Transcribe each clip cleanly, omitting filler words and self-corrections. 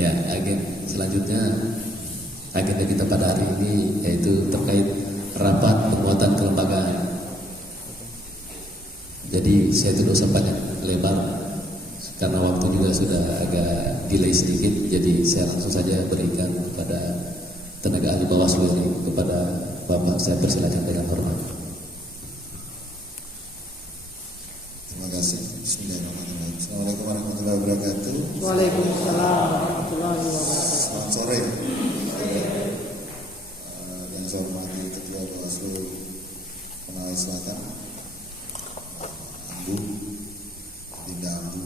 Ya, agenda kita pada hari ini yaitu terkait rapat penguatan kelembagaan. Jadi saya tidak usah banyak lebar karena waktu juga sudah agak delay sedikit. Jadi saya langsung saja berikan kepada tenaga ahli Bawaslu ini, kepada Bapak, saya persilakan dengan hormat. Terima kasih. Bismillahirrahmanirrahim. Assalamualaikum warahmatullahi wabarakatuh. Waalaikumsalam warahmatullahi wabarakatuh. Selamat sore. Yang saya hormati Ketua Bawaslu Konawe Selatan, Ambu, Dinda Ambu,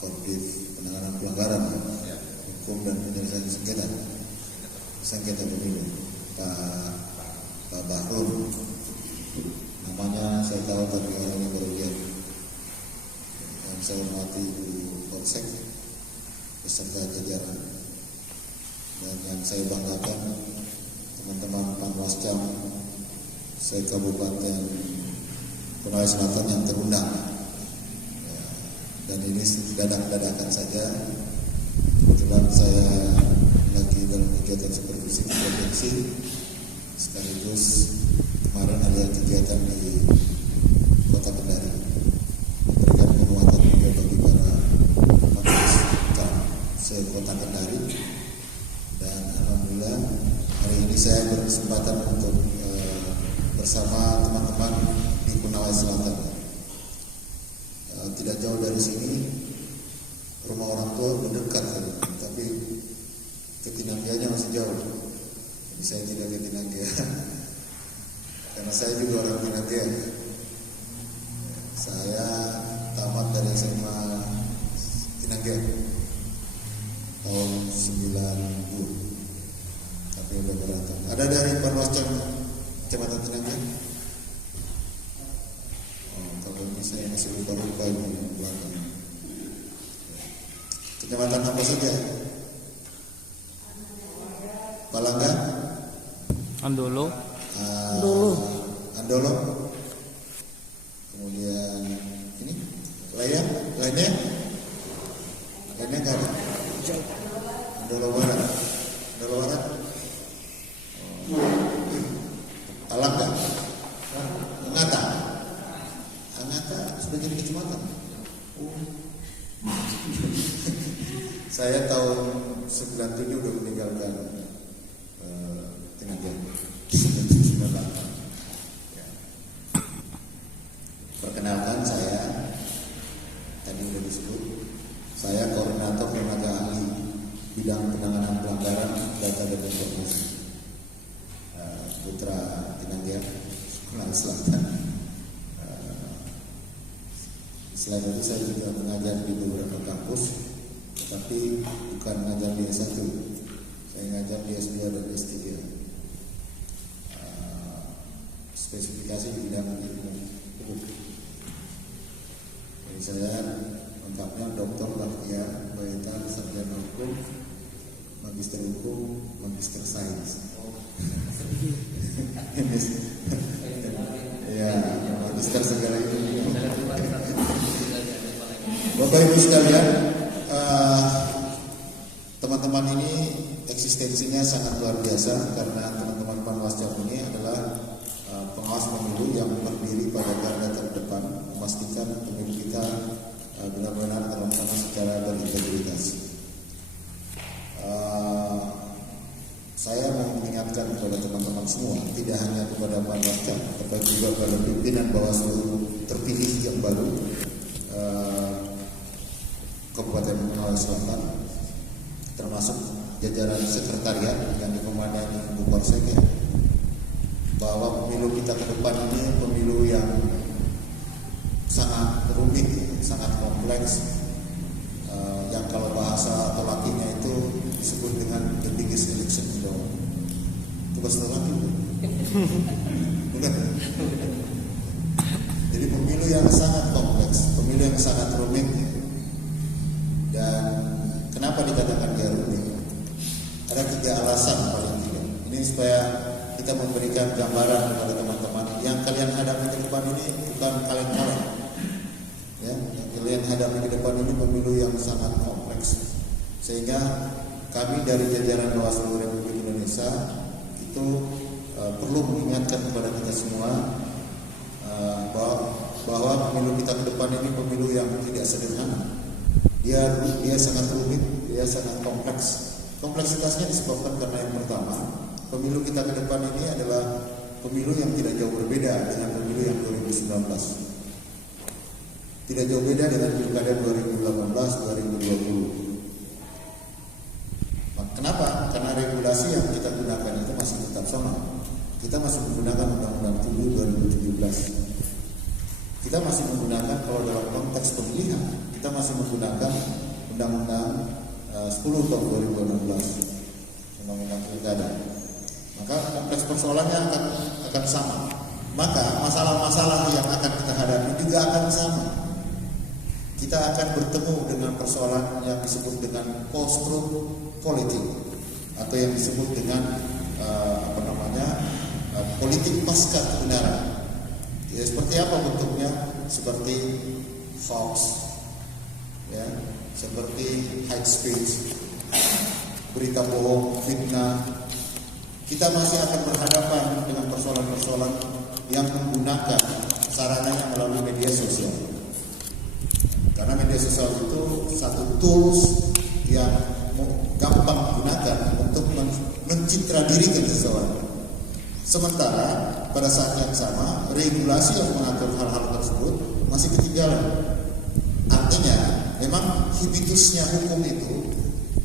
Korbit Penanganan Pelanggaran Hukum dan Penyelesaian Sengketa Pemilu, Pak Bahrul. Namanya saya tahu tapi orangnya baru lihat. Yang saya hormati Ibu Polsek beserta jajaran, dan yang saya banggakan teman-teman Panwascam se-Kabupaten Konawe Selatan yang terundang. Dan ini dadakan saja. Kebetulan saya lagi dalam kegiatan supervisi provinsi, sekaligus kemarin ada kegiatan di Kota Kendari, memberikan penguatan juga bagi para Panwascam se-Kota Kendari. Dan alhamdulillah hari ini saya berkesempatan untuk bersama teman-teman di Konawe Selatan. Tidak jauh dari sini, rumah orang tua mendekat, tapi Ketinanggianya masih jauh. Jadi saya tidak ke Tinanggia karena saya juga orang Tinanggia. Saya tamat dari SMA Tinanggia tahun 90, tapi udah berantem. Ada dari Panwascam Kecamatan Tinanggia? Kalau ini saya masih lupa ini belakang. Kecamatan apa saja? Palangga? Andolo. Andolo. Kemudian ini lainnya nggak ada. Andolo Barat. Palangga. Angata sudah jadi kecamatan. Saya tahun 97 udah meninggalkan Tinanggia. 98. Ya. Perkenalkan, saya tadi udah disebut, saya koordinator tenaga ahli bidang penanganan pelanggaran data dan informasi, Putra Tinanggia, Konawe Selatan. Selain itu saya juga mengajar di beberapa kampus, tapi bukan mengajar di S1, saya mengajar di S2 dan S3. Spesifikasi di bidang ilmu hukum. Jadi saya lengkapnya Dr. Bakhtiar Baita, sarjana hukum, magister hukum, magister sains. Ya, magister segala itu. Bapak Ibu sekalian, teman-teman ini eksistensinya sangat luar biasa karena teman-teman Panwascam ini adalah pengawas pemilu yang berdiri pada garda terdepan memastikan pemilu kita benar-benar terlaksana secara berintegritas. Saya mau mengingatkan kepada teman-teman semua, tidak hanya kepada Panwascam, tetapi juga kepada pimpinan Bawaslu terpilih yang baru Kabupaten Konawe Selatan, termasuk jajaran sekretariat yang dikomandani Ibu Polsek, bahwa pemilu kita ke depan ini pemilu yang sangat rumit, sangat kompleks, yang kalau bahasa atau lakinya itu disebut dengan the biggest election in the world. Itu bahasa laki, bukan? Jadi pemilu yang sangat kompleks, pemilu yang sangat rumit. Dan kenapa dikatakan dia rumit? Ada 3 alasan paling tidak. Ini supaya kita memberikan gambaran kepada teman-teman yang kalian hadapi ke depan ini bukan kaleng-kaleng. Ya, yang kalian hadapi ke depan ini pemilu yang sangat kompleks. Sehingga kami dari jajaran Bawaslu Republik Indonesia itu perlu mengingatkan kepada kita semua bahwa pemilu kita ke depan ini pemilu yang tidak sederhana. Dia sangat rumit, dia sangat kompleks. Kompleksitasnya disebabkan karena yang pertama, pemilu kita ke depan ini adalah pemilu yang tidak jauh berbeda dengan pemilu yang 2019. Tidak jauh beda dengan pilkada 2018-2020. Kenapa? Karena regulasi yang kita gunakan itu masih tetap sama. Kita masih menggunakan Undang-Undang 7 2017. Kita masih menggunakan, kalau dalam konteks pemilihan, kita masih menggunakan Undang-Undang 10 tahun 2016, Undang-Undang Pilkada. Maka kompleks persoalannya akan sama. Maka masalah-masalah yang akan kita hadapi juga akan sama. Kita akan bertemu dengan persoalan yang disebut dengan post-truth politik atau yang disebut dengan politik pasca kebenaran. Ya, seperti apa bentuknya? Seperti hoax, ya, seperti hate speech, berita bohong, fitnah. Kita masih akan berhadapan dengan persoalan-persoalan yang menggunakan sarananya melalui media sosial. Karena media sosial itu satu tools yang gampang digunakan untuk mencitra diri seseorang. Sementara pada saat yang sama regulasi yang mengatur hal-hal tersebut masih ketinggalan. Artinya memang habitusnya hukum itu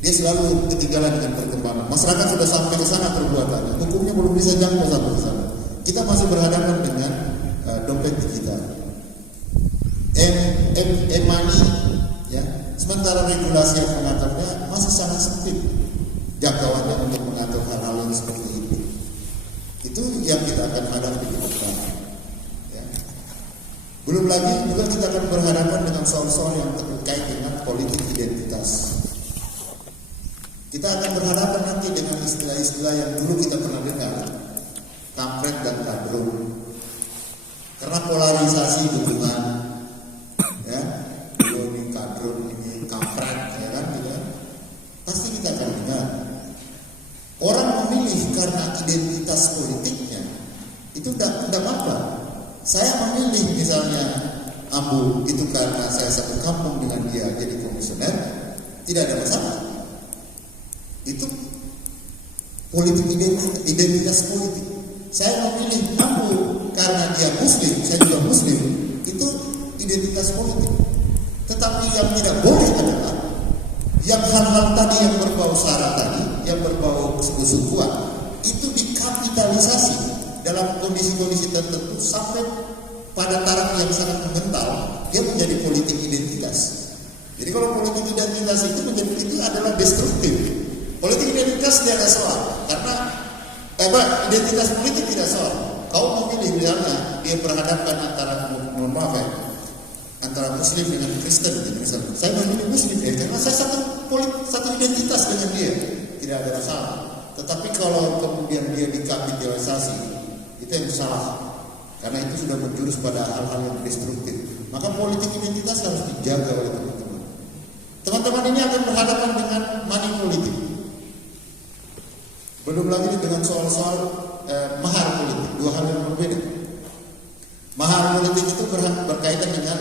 dia selalu ketinggalan dengan perkembangan. Masyarakat sudah sampai ke sana perbuatannya, hukumnya belum bisa jangkau sampai ke sana. Kita masih berhadapan dengan dompet digital, e-money, ya. Sementara regulasi yang mengaturnya masih sangat sempit jangkauannya untuk mengatur hal-hal yang seperti itu. Itu yang kita akan hadapi di depan. Ya. Belum lagi juga kita akan berhadapan dengan soal-soal yang terkait dengan politik identitas. Kita akan berhadapan nanti dengan istilah-istilah yang dulu kita pernah dengar, kampret dan kadrun. Karena polarisasi dukungan, ya, ini kadrun, ini kampret, ya kan, gitu kan. Pasti kita akan dengar. Orang memilih karena identitas politiknya itu tidak apa-apa. Saya memilih misalnya Ambu itu karena saya satu kampung dengan dia jadi komisioner, tidak ada masalah. Itu politik identitas politik. Saya memilih Ambu karena dia Muslim, saya juga Muslim, itu identitas politik. Tetapi yang tidak boleh adalah yang hal-hal tadi yang berbau sara tadi, yang berbau kesukuan, itu dikapitalisasi dalam kondisi-kondisi tertentu sampai pada taraf yang sangat mengental, dia menjadi politik identitas. Jadi kalau politik identitas itu adalah destruktif. Politik identitas tidak ada soal, karena identitas politik tidak soal. Kau memilih misalnya dia berhadapan antara Muslim dengan Kristen, gitu misalnya. Saya memilih Muslim ya, karena saya satu identitas dengan dia, tidak ada masalah. Tetapi kalau kemudian dia dikapitalisasi, itu yang salah, karena itu sudah menjurus pada hal-hal yang destruktif. Maka politik identitas harus dijaga oleh teman-teman. Teman-teman ini akan berhadapan dengan money politik. Belum lagi dengan soal-soal mahar politik, dua hal yang berbeda. Mahar politik itu berkaitan dengan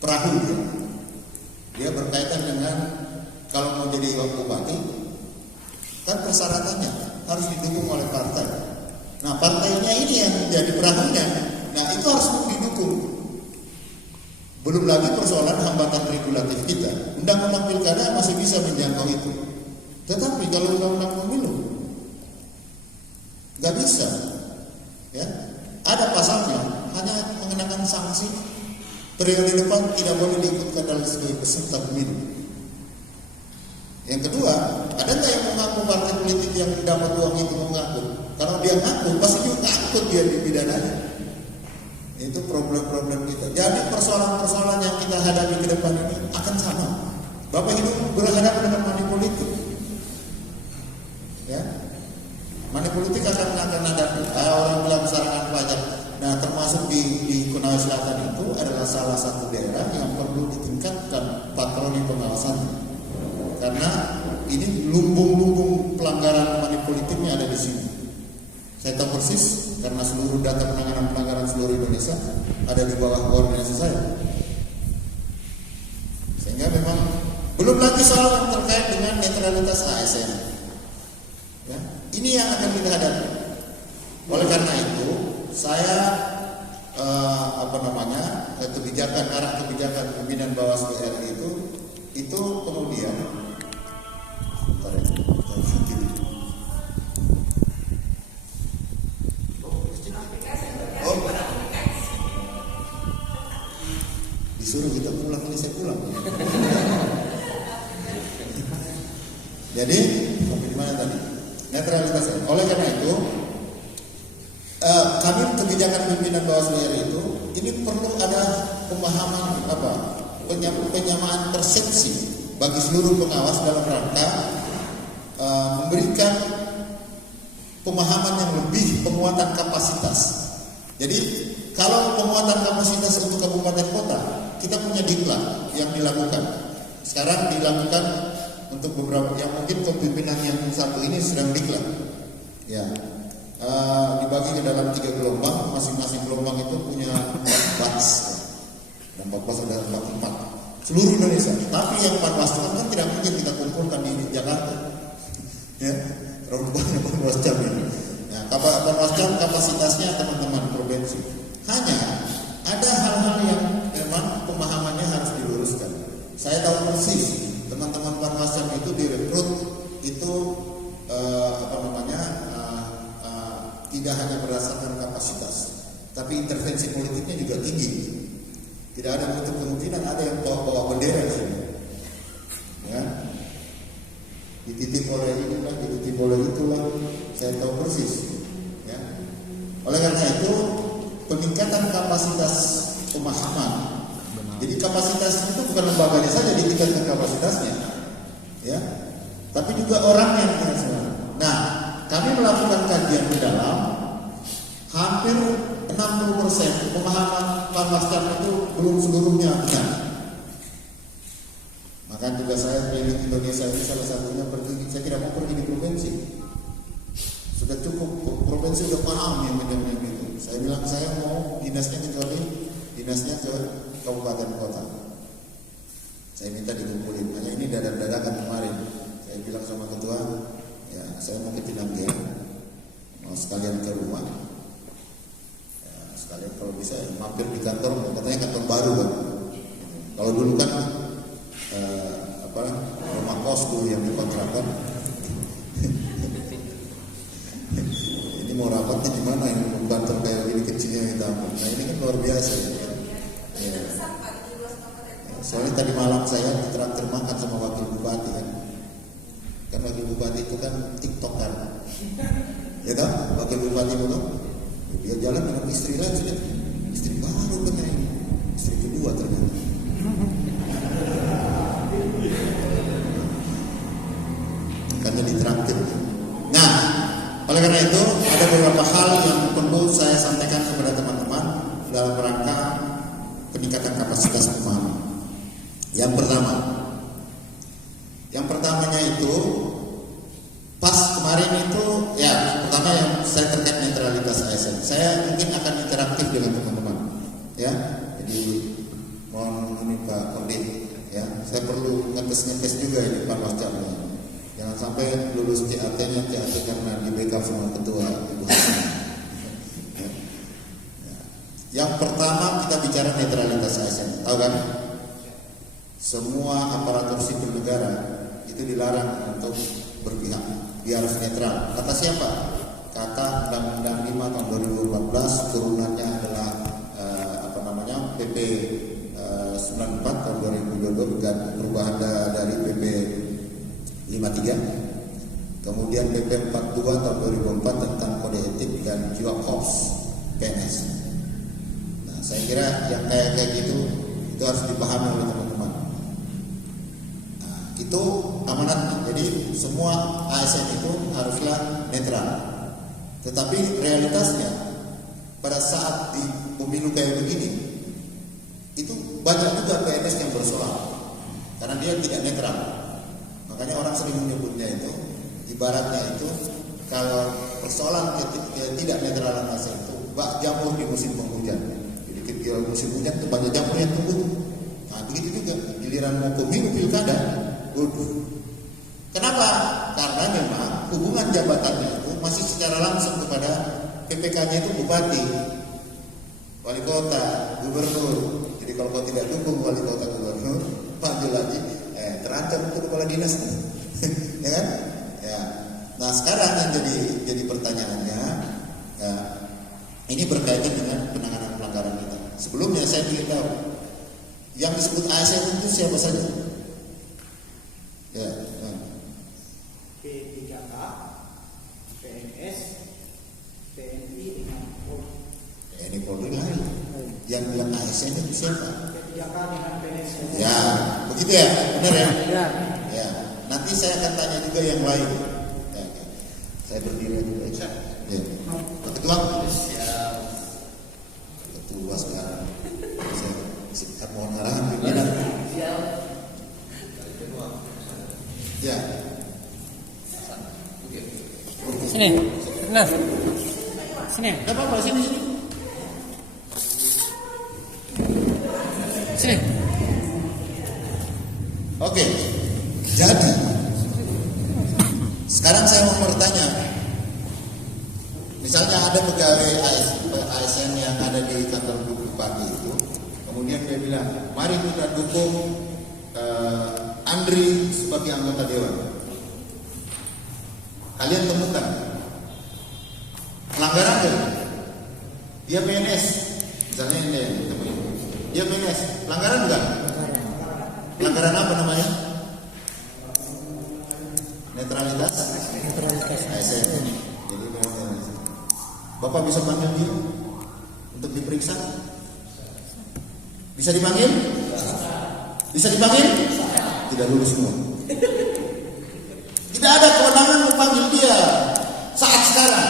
perahu, ya. Dia berkaitan dengan kalau mau jadi bupati, kan persyaratannya harus didukung oleh partai. Nah, partainya ini yang jadi perahunya, nah itu harus didukung. Belum lagi persoalan hambatan regulatif kita. Undang-undang pilkada masih bisa menjangkau itu. Tetapi kalau undang-undang pemilu nggak bisa, ya. Ada pasalnya, hanya mengenakan sanksi periode depan tidak boleh diikutkan dalam sebagai peserta pemilu. Yang kedua, ada nggak yang mengaku partai politik yang dapat uang itu mengaku? Kalau dia ngaku, pasti juga ngakut dia dipidananya. Itu problem-problem kita. Jadi persoalan-persoalan yang kita hadapi ke depan ini akan sama. Bapak Ibu berhadapan dengan money politik, ya. Money politik akan ada orang bilang sarangan pajak. Nah, termasuk di Konawe Selatan itu adalah salah satu daerah yang perlu ditingkatkan patroli pengawasan. Karena karena ini lumbung-lumbung pelanggaran money politiknya ada di sini. Saya tahu persis karena seluruh data penanganan pelanggaran seluruh Indonesia ada di bawah koordinasi saya. Sehingga memang belum lagi soal yang terkait dengan netralitas ASN. Ya, ini yang akan kita hadapi. Oleh karena itu, saya kebijakan arah kebijakan pimpinan Bawaslu RI itu kemudian disuruh kita pulang, ini saya pulang. Jadi sampai di mana tadi? Netralitas. Oleh karena itu, kami kebijakan pimpinan Bawaslu RI itu ini perlu ada pemahaman penyamaan persepsi bagi seluruh pengawas dalam rangka memberikan pemahaman yang lebih, penguatan kapasitas. Jadi kalau penguatan kapasitas untuk kabupaten kota, kita punya diklat yang dilakukan. Sekarang dilakukan untuk beberapa yang mungkin kepemimpinan yang satu ini sedang diklat. Ya. Dibagi ke dalam 3 gelombang, masing-masing gelombang itu punya 4 batch dan 14 ada 44 seluruh Indonesia. Tapi yang 14 kan tidak mungkin kita kumpulkan di Jakarta, ya terlalu banyak 14 jam ini. Nah, 14 jam kapasitasnya teman-teman provinsi. Hanya ada hal-hal yang memang pemahamannya harus diluruskan. Saya tahu persis teman-teman 14 jam itu direkrut itu tidak hanya berdasarkan kapasitas, tapi intervensi politiknya juga tinggi. Tidak ada menutup kemungkinan ada yang bawa bendera di sini, ya. Dititip oleh inilah, dititip oleh itulah. Saya tahu persis, ya. Oleh karena itu, peningkatan kapasitas pemahaman. Jadi kapasitas itu bukan lembaganya saja ditingkatkan kapasitasnya, ya, tapi juga orangnya. Nah, kami melakukan kajian mendalam, hampir 60% pemahaman Panwascam itu belum seluruhnya benar. Maka juga saya pilih Indonesia ini salah satunya pergi. Saya tidak mau pergi di provinsi. Sudah cukup provinsi sudah paham yang benar-benar itu. Saya bilang saya mau dinasnya kecuali dinasnya ke kabupaten kota. Saya minta dikumpulin. Hanya ini dadakan kemarin. Saya bilang sama ketua, ya, saya mau ke Cinangge, mau sekalian ke rumah, ya, sekalian kalau bisa mampir di kantor, katanya kantor baru kan. Kalau dulu kan rumah kos dulu yang dikontrakkan. Ini mau rapatnya di mana? Ini kantor kayak ini kecilnya kita. Nah ini kan luar biasa. Ya. Soalnya tadi malam saya ditraktir makan sama wakil bupati kan. Kan wakil bupati itu kan tiktoker, ya kan? Wakil bupati itu dia jalan dengan istri lain sudah, istri baru kan ini, istri kedua ternyata. Karena ditraktir. Nah, oleh karena itu ada beberapa hal yang perlu saya sampaikan kepada teman-teman dalam rangka peningkatan kapasitas pemahaman. Yang pertamanya itu pas kemarin itu ya pertama yang saya terkait netralitas ASN. Saya mungkin akan interaktif dengan teman-teman, ya. Jadi mohon ini Pak Kodim, ya. Saya perlu ngetes juga ini Panwascam. Jangan sampai lulus CAT-nya karena di backup sama ketua Ibu Hasan. Ya. Yang pertama kita bicara netralitas ASN, tahu kan? Semua aparatur sipil negara itu dilarang untuk berpihak, dia harus netral. Kata siapa? Kata Undang-Undang 5 tahun 2014, turunannya adalah PP 94 tahun 2022 dengan perubahan dari PP 53. Kemudian PP 42 tahun 2004 tentang kode etik dan jiwa korps PNS. Nah, saya kira yang kayak gitu itu harus dipahami oleh teman-teman. Itu amanatnya. Jadi semua ASN itu haruslah netral. Tetapi realitasnya pada saat di pemilu kayak begini itu banyak juga PNS yang bersoal karena dia tidak netral. Makanya sering menyebutnya itu, ibaratnya itu kalau persoalan tidak netralan ASN itu bak jamur di musim penghujan. Jadi ketika musim hujan itu banyak jamur yang tumbuh. Nah begitu juga giliran mau pemilu pilkada, waduh. Kenapa? Karena memang hubungan jabatannya itu masih secara langsung kepada PPK-nya itu bupati, wali kota, gubernur. Jadi kalau kau tidak dukung wali kota gubernur, maju lagi, terancam untuk kepala dinas, ya kan? Ya. Nah sekarang yang jadi pertanyaannya, ya, ini berkaitan dengan penanganan pelanggaran kita. Sebelumnya saya ingin tahu, yang disebut ASN itu siapa saja? Ya. P3K, PNS, TNI dengan Polri. TNI Polri lain. Yang bilang ASN itu siapa? P3K dengan PNS. Ya, begitu ya, benar ya? Ya. Ya. Nanti saya akan tanya juga yang lain. Ya, ya. Saya berdiri juga. Ya. Pak Ketua. Siap. Ketua sekarang. Saya mohon arahan pimpinan. Siap. Ya. Sini. Benar. Sini. Enggak apa-apa, sini. Sini. Oke. Jadi sekarang saya mau bertanya. Misalnya ada pegawai ASN yang ada di kantor bupati itu, kemudian dia bilang, mari kita dukung Andri sebagai anggota dewan. Kalian temukan pelanggaran kan? Dia PNS, misalnya ini yang temuin. Dia PNS, pelanggaran enggak? Pelanggaran apa namanya? Netralitas ASN. Jadi Bapak bisa panggil dia untuk diperiksa? Bisa dipanggil? Bisa dipanggil? Tidak lulus semua. Tidak ada kewenangan memanggil dia saat sekarang.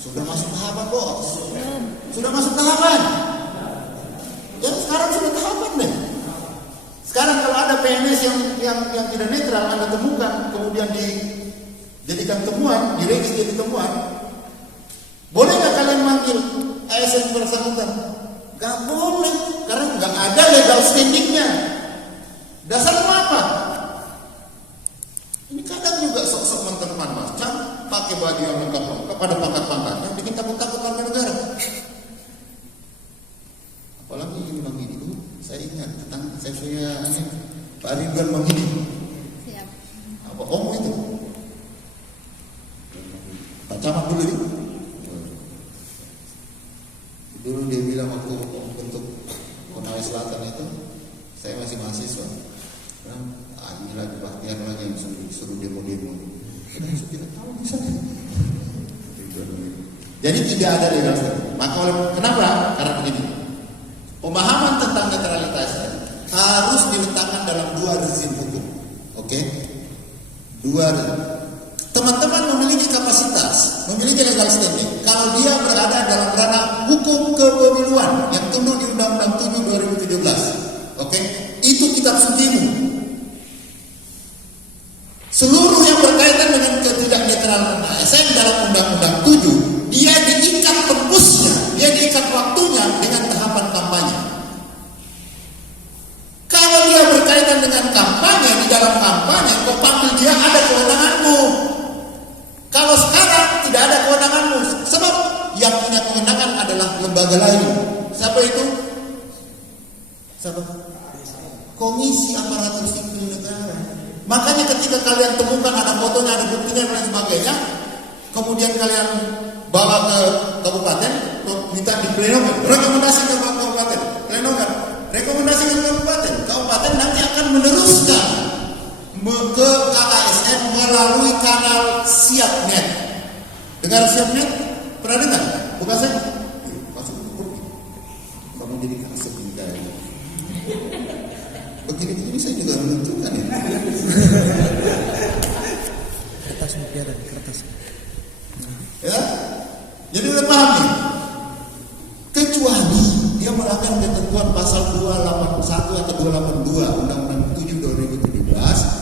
Sudah masuk tahapan bos. Sudah masuk tahapan. Ya sekarang sudah tahapan deh. Sekarang kalau ada PNS yang tidak netral Anda temukan, kemudian dijadikan temuan, direksi jadi temuan, boleh nggak kalian manggil ASN bersangkutan? Gak boleh, karena nggak ada legal standingnya. Dasarnya apa? Ini kadang juga sok-sok menteman macam pakai baju yang lengkap-lengkap, ada pangkat-pangkat yang bikin takut-takut warga negara. Apalagi ini Bang Gidi itu, saya ingat tentang saya Pak Ridwan Bang Gidi. Siap. Apa Om itu? Pak Camat dulu ini. Dulu dia bilang waktu untuk Konawe Selatan itu, saya masih mahasiswa. Ini lagi Bahtiar lagi yang suruh demo-demo. Kita tahu di sana. Jadi tidak ada legal standing. Maka kenapa? Karena begini. Pemahaman tentang netralitas harus diletakkan dalam dua rezim hukum. Oke? Dua rezim. Teman-teman memiliki kapasitas, memiliki legal standing kalau dia berada dalam ranah hukum kepemiluan yang tumbuh di Undang-Undang 7 2017. Oke? Itu kitab sucimu. Seluruh yang berkaitan dengan ketidaknetralan ASN dalam Undang-Undang 7, dia diikat tembusnya, dia diikat waktunya dengan tahapan kampanye. Kalau dia berkaitan dengan kampanye, di dalam kampanye, kau panggil dia ada kewenanganmu. Kalau sekarang tidak ada kewenanganmu, sebab yang punya kewenangan adalah lembaga lain. Siapa itu? Siapa? Komisi Aparatur Sipil Negara. Makanya ketika kalian temukan ada fotonya, ada buktinya dan sebagainya, kemudian kalian bawa ke kabupaten, minta diplenokan, rekomendasi ke kabupaten, plenokan, rekomendasi ke kabupaten nanti akan meneruskan ke KASN melalui kanal Siapnet. Dengar Siapnet? Pernah dengar? Bukan saya? Masuk kamu jadi kasih juga. Begini-begini saya juga menunjukkan ya. Kertas mutiara, kertas. Ya, jadi udah paham nih. Kecuali dia melanggar ketentuan pasal 281 atau 282 Undang-Undang 7 2017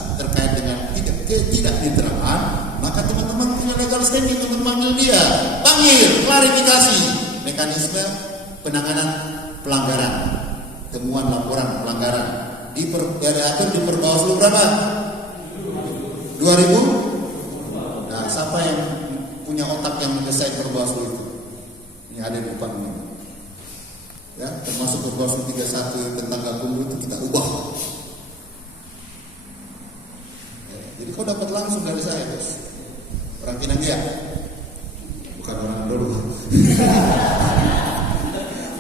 panggil dia, panggil, klarifikasi mekanisme penanganan pelanggaran, temuan laporan pelanggaran diatur di Perbawaslu berapa? 2000. Nah, siapa yang punya otak yang mendesain Perbawaslu itu? Ini ada di depan ini. Ya, termasuk Perbawaslu 31 tentang Gakumdu itu kita ubah. Ya, jadi kau dapat langsung dari saya, bos. Orang Pinanggia, bukan orang dulu.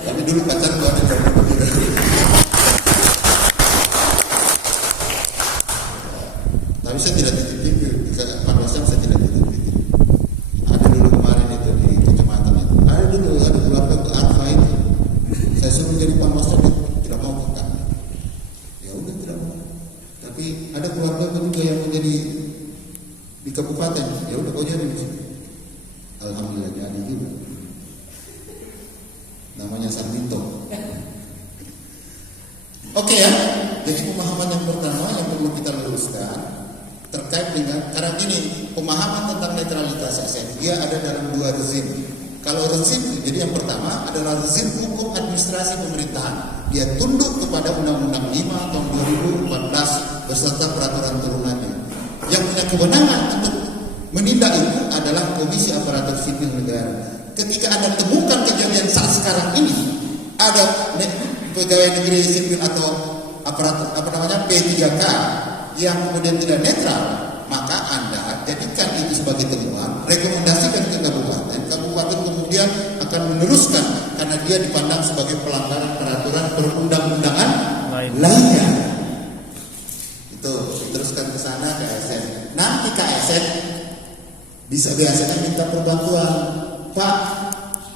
Tapi dulu pacar gua ada jam juga. Tapi saya tidak titip-titip, Panwascam saya tidak titip-titip. Ada dulu kemarin itu di kecamatan itu. Ada keluarga ke Arfa itu. Saya suruh jadi Panwascam, tidak mau kan? Ya udah tidak mau. Tapi ada keluarga juga yang mau jadi di kabupaten. Ya udah kau jadi di sini. Alhamdulillah jadi juga. Namanya Sarminto. Oke ya. Jadi pemahaman yang pertama yang perlu kita luruskan terkait dengan karena ini pemahaman tentang netralitas ASN dia ada dalam dua rezim. Kalau rezim jadi yang pertama adalah rezim hukum administrasi pemerintahan. Dia tunduk kepada Undang-Undang 5 tahun 2014 beserta peraturan turunannya. Yang punya kewenangan untuk menindak itu adalah Komisi Aparatur Sipil Negara. Ketika Anda temukan kejadian saat sekarang ini ada pegawai negeri sipil atau aparatur P3K yang kemudian tidak netral, maka Anda jadikan itu sebagai temuan, rekomendasikan ke kabupaten kemudian akan meneruskan karena dia dipandang sebagai pelanggaran peraturan perundang-undangan lainnya. Itu diteruskan ke sana ke ASN. Nanti ke ASN bisa biasanya minta perbantuan. Pak,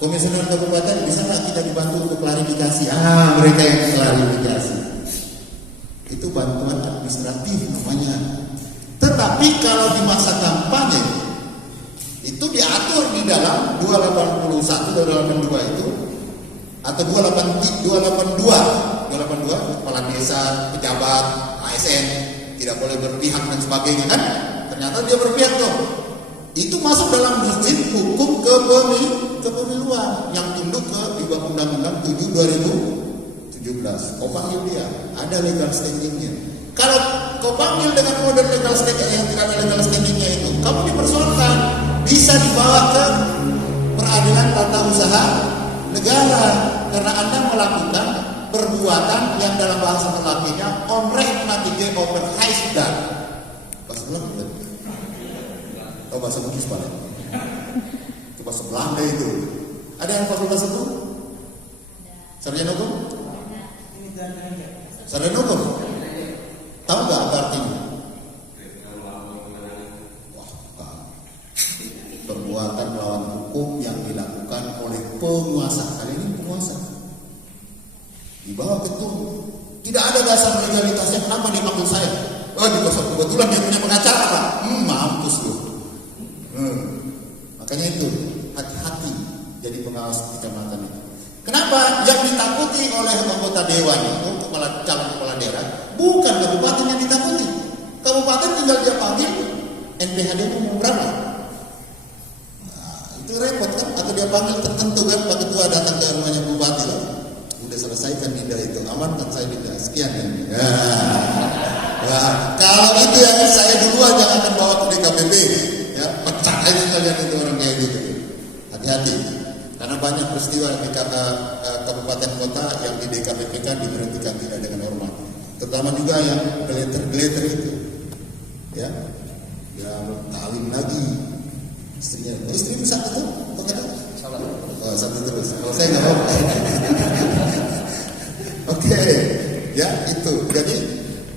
komisioner kabupaten bisa nggak kita dibantu untuk klarifikasi? Mereka yang klarifikasi. Itu bantuan administratif namanya. Tetapi kalau di masa kampanye itu diatur di dalam 281 282 itu atau 282 kepala desa, pejabat, ASN tidak boleh berpihak dan sebagainya kan? Ternyata dia berpihak tuh. Itu masuk dalam rezim hukum kepemiluan yang tunduk ke Undang-Undang 7 2017. Kau panggil dia, ada legal standingnya. Kalau kau panggil dengan model legal standing yang tidak ada legal standingnya itu, kamu dipersoalkan, bisa dibawa ke peradilan tata usaha negara karena Anda melakukan perbuatan yang dalam bahasa terlakinya onrechtmatige overheisdan. Bahasa Belanda. Tahu bahasa Bugis paling? Itu bahasa Belanda itu. Ada yang fakultas itu? Sarjana hukum? Sarjana hukum? Tahu nggak apa artinya? Wah, perbuatan melawan hukum yang dilakukan oleh penguasa. Kali ini penguasa dibawa ketum. Tidak ada dasar legalitasnya. Kenapa dipanggil saya? Kebetulan dia punya pengacara, Pak. Mampus lu. Makanya itu hati-hati jadi pengawas kecamatan itu. Kenapa? Yang ditakuti oleh anggota dewan itu calon kepala daerah bukan kabupaten yang ditakuti. Kabupaten tinggal dia panggil NPHD mau berapa? Nah, itu repot kan? Atau dia panggil tertentu kan? Pak Ketua datang ke rumahnya bupati lah. Udah selesaikan dinda itu, amankan saya dinda. Sekian ya. Nah, kalau itu yang saya duluan yang akan bawa ke DKPP. Ya, pecah aja kalian itu orang kayak gitu. Hati-hati, karena banyak peristiwa di kabupaten kota yang di DKPP kan diberhentikan tidak dengan hormat. Terutama juga yang geleter itu, ya, yang kawin lagi istrinya. Istri satu tuh, satu terus. Kalau saya nggak mau. Oke, ya itu. Jadi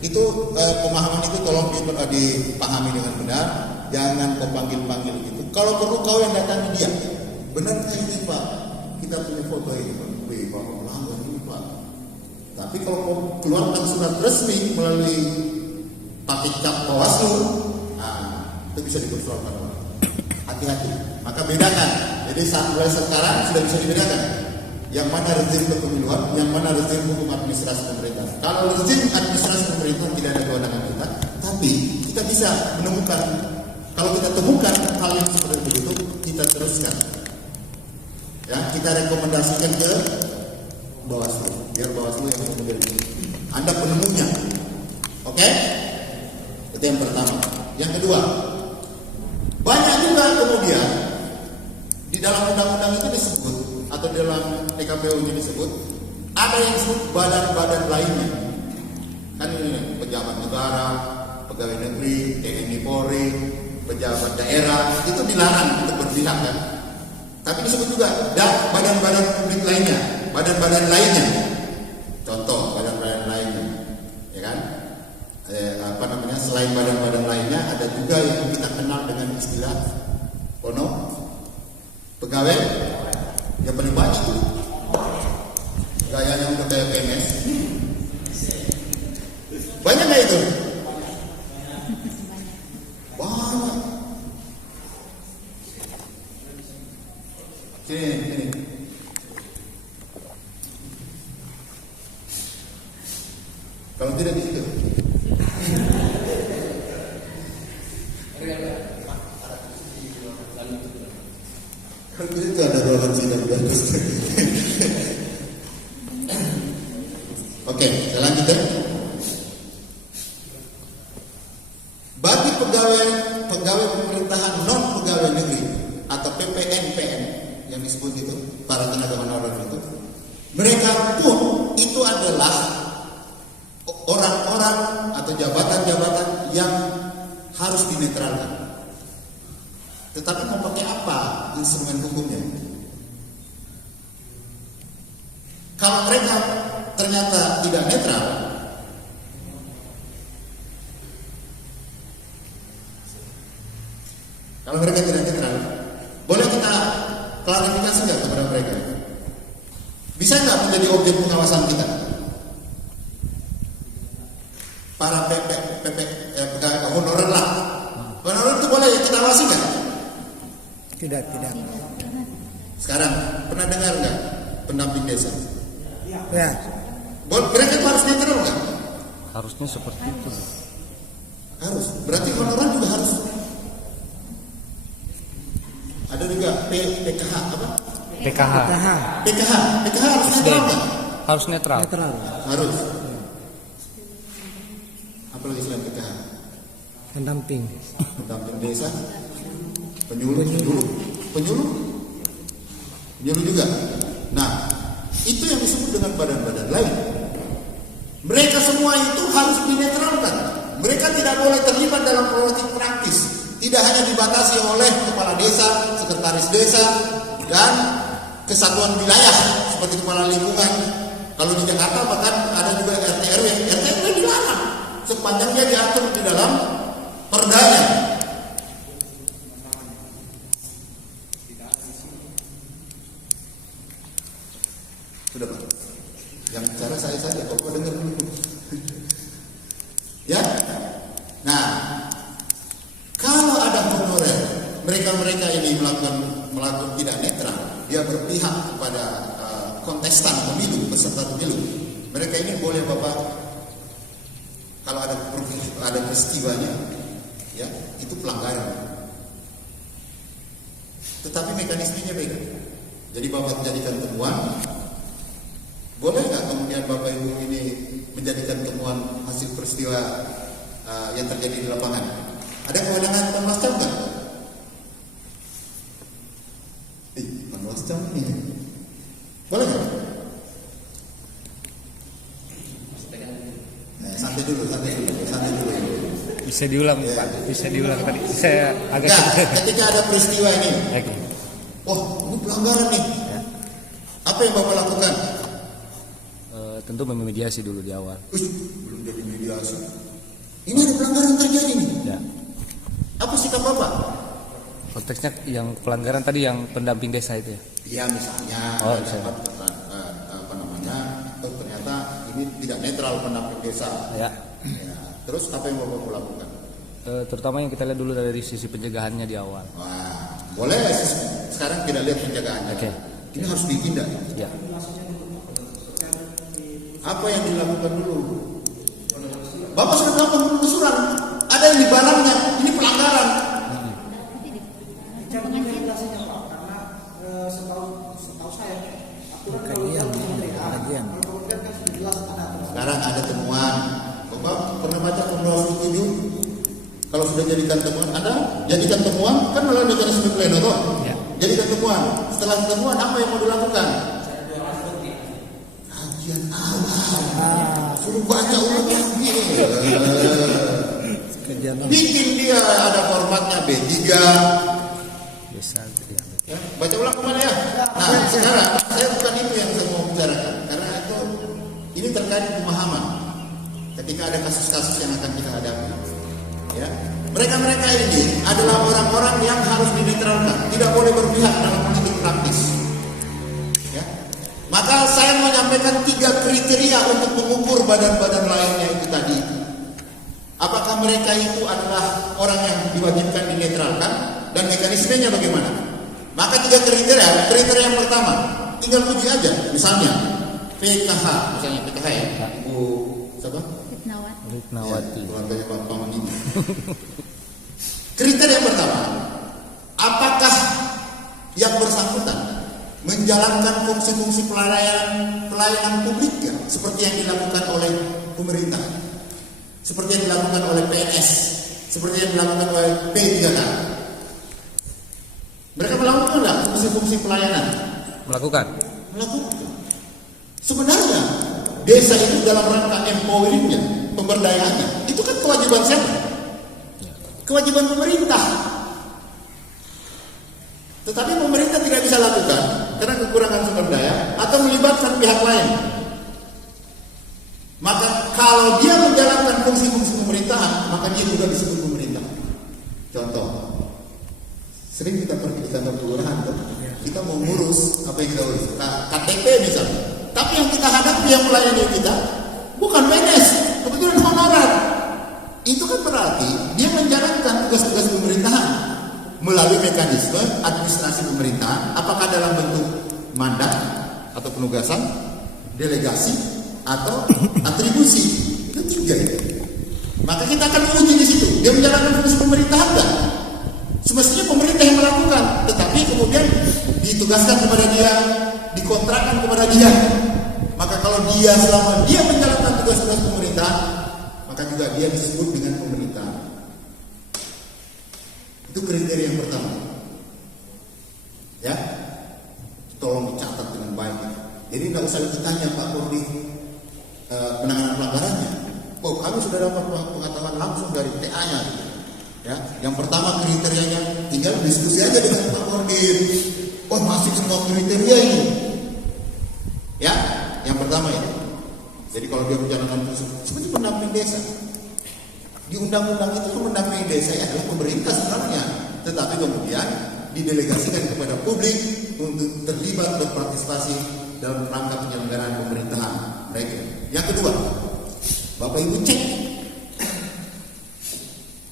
itu pemahaman itu tolong dipahami dengan benar. Jangan kau panggil-panggil gitu. Kalau perlu kau yang datangi dia. Benarkah ini Pak? Kita punya foto ini Pak. Pak melanggar ini Pak. Tapi kalau kau keluarkan surat resmi melalui pakai cap Bawaslu, itu bisa dipersoalkan. Hati-hati. Maka bedakan. Jadi mulai sekarang sudah bisa dibedakan. Yang mana rezim kepemiluan, yang mana rezim hukum administrasi pemerintahan. Kalau rezim administrasi pemerintahan tidak ada kewenangan kita, tapi kita bisa menemukan. Kalau kita temukan hal yang seperti itu, kita kita teruskan. Ya, kita rekomendasikan ke Bawaslu, biar Bawaslu yang kemudian Anda penemunya. Oke? Itu yang pertama. Yang kedua, banyak juga kemudian di dalam undang-undang itu disebut atau di dalam PKPU ini disebut ada yang disebut badan-badan lainnya. Kan ini pejabat negara, pegawai negeri, TNI Polri, pejabat daerah, itu dilarang untuk berpihak kan. Tapi disebut juga badan-badan publik lainnya, badan-badan lainnya. Contoh badan-badan lainnya, ya kan? Selain badan-badan lainnya ada juga yang kita kenal dengan istilah pegawai yang paling banyak itu gayanya udah kayak PNS. Banyak nggak itu? Banyak. Sini. Kalau tidak di situ. Kalau tidak itu ada ruangan sidang bagus. Oke, saya lanjutkan. Bagi pegawai pemerintahan non pegawai negeri atau PPNPN yang disebut itu, para tenaga honorer itu, mereka pun itu adalah orang-orang atau jabatan-jabatan yang harus dinetralkan. Tetapi mau pakai apa instrumen hukumnya? Kalau mereka ternyata tidak netral, boleh kita klarifikasi nggak kepada mereka? Bisa nggak menjadi objek pengawasan kita? Para pegawai honorer lah. Honorer itu boleh kita awasi nggak? Tidak. Sekarang pernah dengar nggak pendamping desa? Ya. Mereka itu harus netral nggak? Harusnya seperti itu. Harus. Berarti honorer juga harus. Ada juga PKH apa? PKH. PKH harus netral nggak? Harus netral. Harus. Apalagi selain PKH? Pendamping desa, penyuluh juga. Nah, itu yang disebut dengan badan-badan lain. Mereka semua itu harus dinetralkan. Mereka tidak boleh terlibat dalam politik praktis. Tidak hanya dibatasi oleh kepala desa, sekretaris desa, dan kesatuan wilayah seperti kepala lingkungan. Kalau di Jakarta bahkan ada juga RT RW. RT RW dilarang sepanjang dia diatur di dalam perdanya. Sudah Pak. Yang bicara saya saja, kok dengar dulu. Ya. Nah, kalau ada honorer, mereka ini melakukan tidak netral, dia berpihak kepada kontestan pemilu, peserta pemilu. Mereka ini boleh Bapak, kalau ada peristiwanya, ya itu pelanggaran. Tetapi mekanismenya beda. Jadi Bapak jadikan temuan, boleh nggak kemudian Bapak Ibu ini menjadikan temuan hasil peristiwa yang terjadi di lapangan? Ada kewenangan Panwascam nggak? 18 jam ini. Boleh nggak? Nah, santai dulu. Bisa diulang Ya. Pak, bisa diulang tadi. Saya agak Ketika ada peristiwa ini, Oke. wah ini pelanggaran nih. Ya. Apa yang Bapak lakukan? Tentu memediasi dulu di awal. Belum jadi mediasi. Ini ada pelanggaran terjadi nih. Ya. Apa sikap Bapak? Konteksnya yang pelanggaran tadi yang pendamping desa itu ya. Ya misalnya dapat ternyata ini tidak netral pendamping desa. Ya. Ya. Terus apa yang Bapak lakukan? Terutama yang kita lihat dulu dari sisi pencegahannya di awal. Wah, boleh sekarang kita lihat penjagaannya. Oke. Ini harus ditindak. Ya. Apa yang dilakukan dulu? Bapak sudah melakukan penelusuran. Ada yang di barangnya. Ini pelanggaran. Cara implementasinya Pak. setuju kalau sudah jadikan temuan, Anda jadikan temuan kan melalui mekanisme pleno toh. Ya. Jadikan temuan. Setelah temuan apa yang mau dilakukan? Kajian awal. Suruh baca ulang lagi. Bikin dia ada formatnya B3. Bisa ya. Ya, baca ulang kemana ya? Nah, sekarang saya bukan itu yang saya mau bicarakan, karena itu ini terkait pemahaman. Ketika ada kasus-kasus yang akan kita hadapi, ya, mereka ini adalah orang-orang yang harus dinetralkan, tidak boleh berpihak dalam politik praktis. Ya, maka saya mau menyampaikan 3 kriteria untuk mengukur badan-badan lainnya itu tadi. Apakah mereka itu adalah orang yang diwajibkan dinetralkan dan mekanismenya bagaimana? Maka 3 kriteria. Kriteria yang pertama, tinggal uji aja. Misalnya PKH, ya, Bu siapa? Ritnawati. Ya, keluarganya Pak Paman ini. Kriteria yang pertama, apakah yang bersangkutan menjalankan fungsi-fungsi pelayanan publiknya seperti yang dilakukan oleh pemerintah, seperti yang dilakukan oleh PNS, seperti yang dilakukan oleh P3K. Mereka melakukan enggak fungsi-fungsi pelayanan? Melakukan. Sebenarnya desa itu dalam rangka empoweringnya, pemberdayaannya, itu kan kewajiban siapa? Kewajiban pemerintah. Tetapi pemerintah tidak bisa lakukan karena kekurangan sumber daya atau melibatkan pihak lain. Maka kalau dia menjalankan fungsi-fungsi pemerintahan, maka dia juga disebut pemerintah. Contoh, sering kita pergi di kantor kelurahan, kita mau ngurus apa yang kita urus, KTP misalnya. Tapi yang kita hadapi yang melayani kita bukan PNS, kebetulan honorer. Itu kan berarti dia menjalankan tugas-tugas pemerintahan melalui mekanisme administrasi pemerintahan, apakah dalam bentuk mandat atau penugasan, delegasi atau atribusi. Itu 3 itu. Maka kita akan uji di situ. Dia menjalankan fungsi pemerintahan kan? Semestinya pemerintah yang melakukan, tetapi kemudian ditugaskan kepada dia, dikontrakkan kepada dia. Maka kalau dia selama dia menjalankan tugas-tugas pemerintah, maka juga dia disebut dengan pemerintah. Itu kriteria yang pertama. Ya, tolong dicatat dengan baik. Jadi tidak usah ditanya Pak Kordi penanganan pelanggarannya. Oh, kami sudah dapat pengetahuan langsung dari TA-nya. Ya, yang pertama kriterianya tinggal diskusi aja dengan Pak Kordi. Oh, masih semua kriteria ini. Ya, yang pertama ya. Jadi kalau dia menjalankan fungsi seperti pendamping desa, di undang-undang itu pendamping desa adalah pemerintah sebenarnya, tetapi kemudian didelegasikan kepada publik untuk terlibat berpartisipasi dalam rangka penyelenggaraan pemerintahan mereka. Yang kedua, Bapak Ibu cek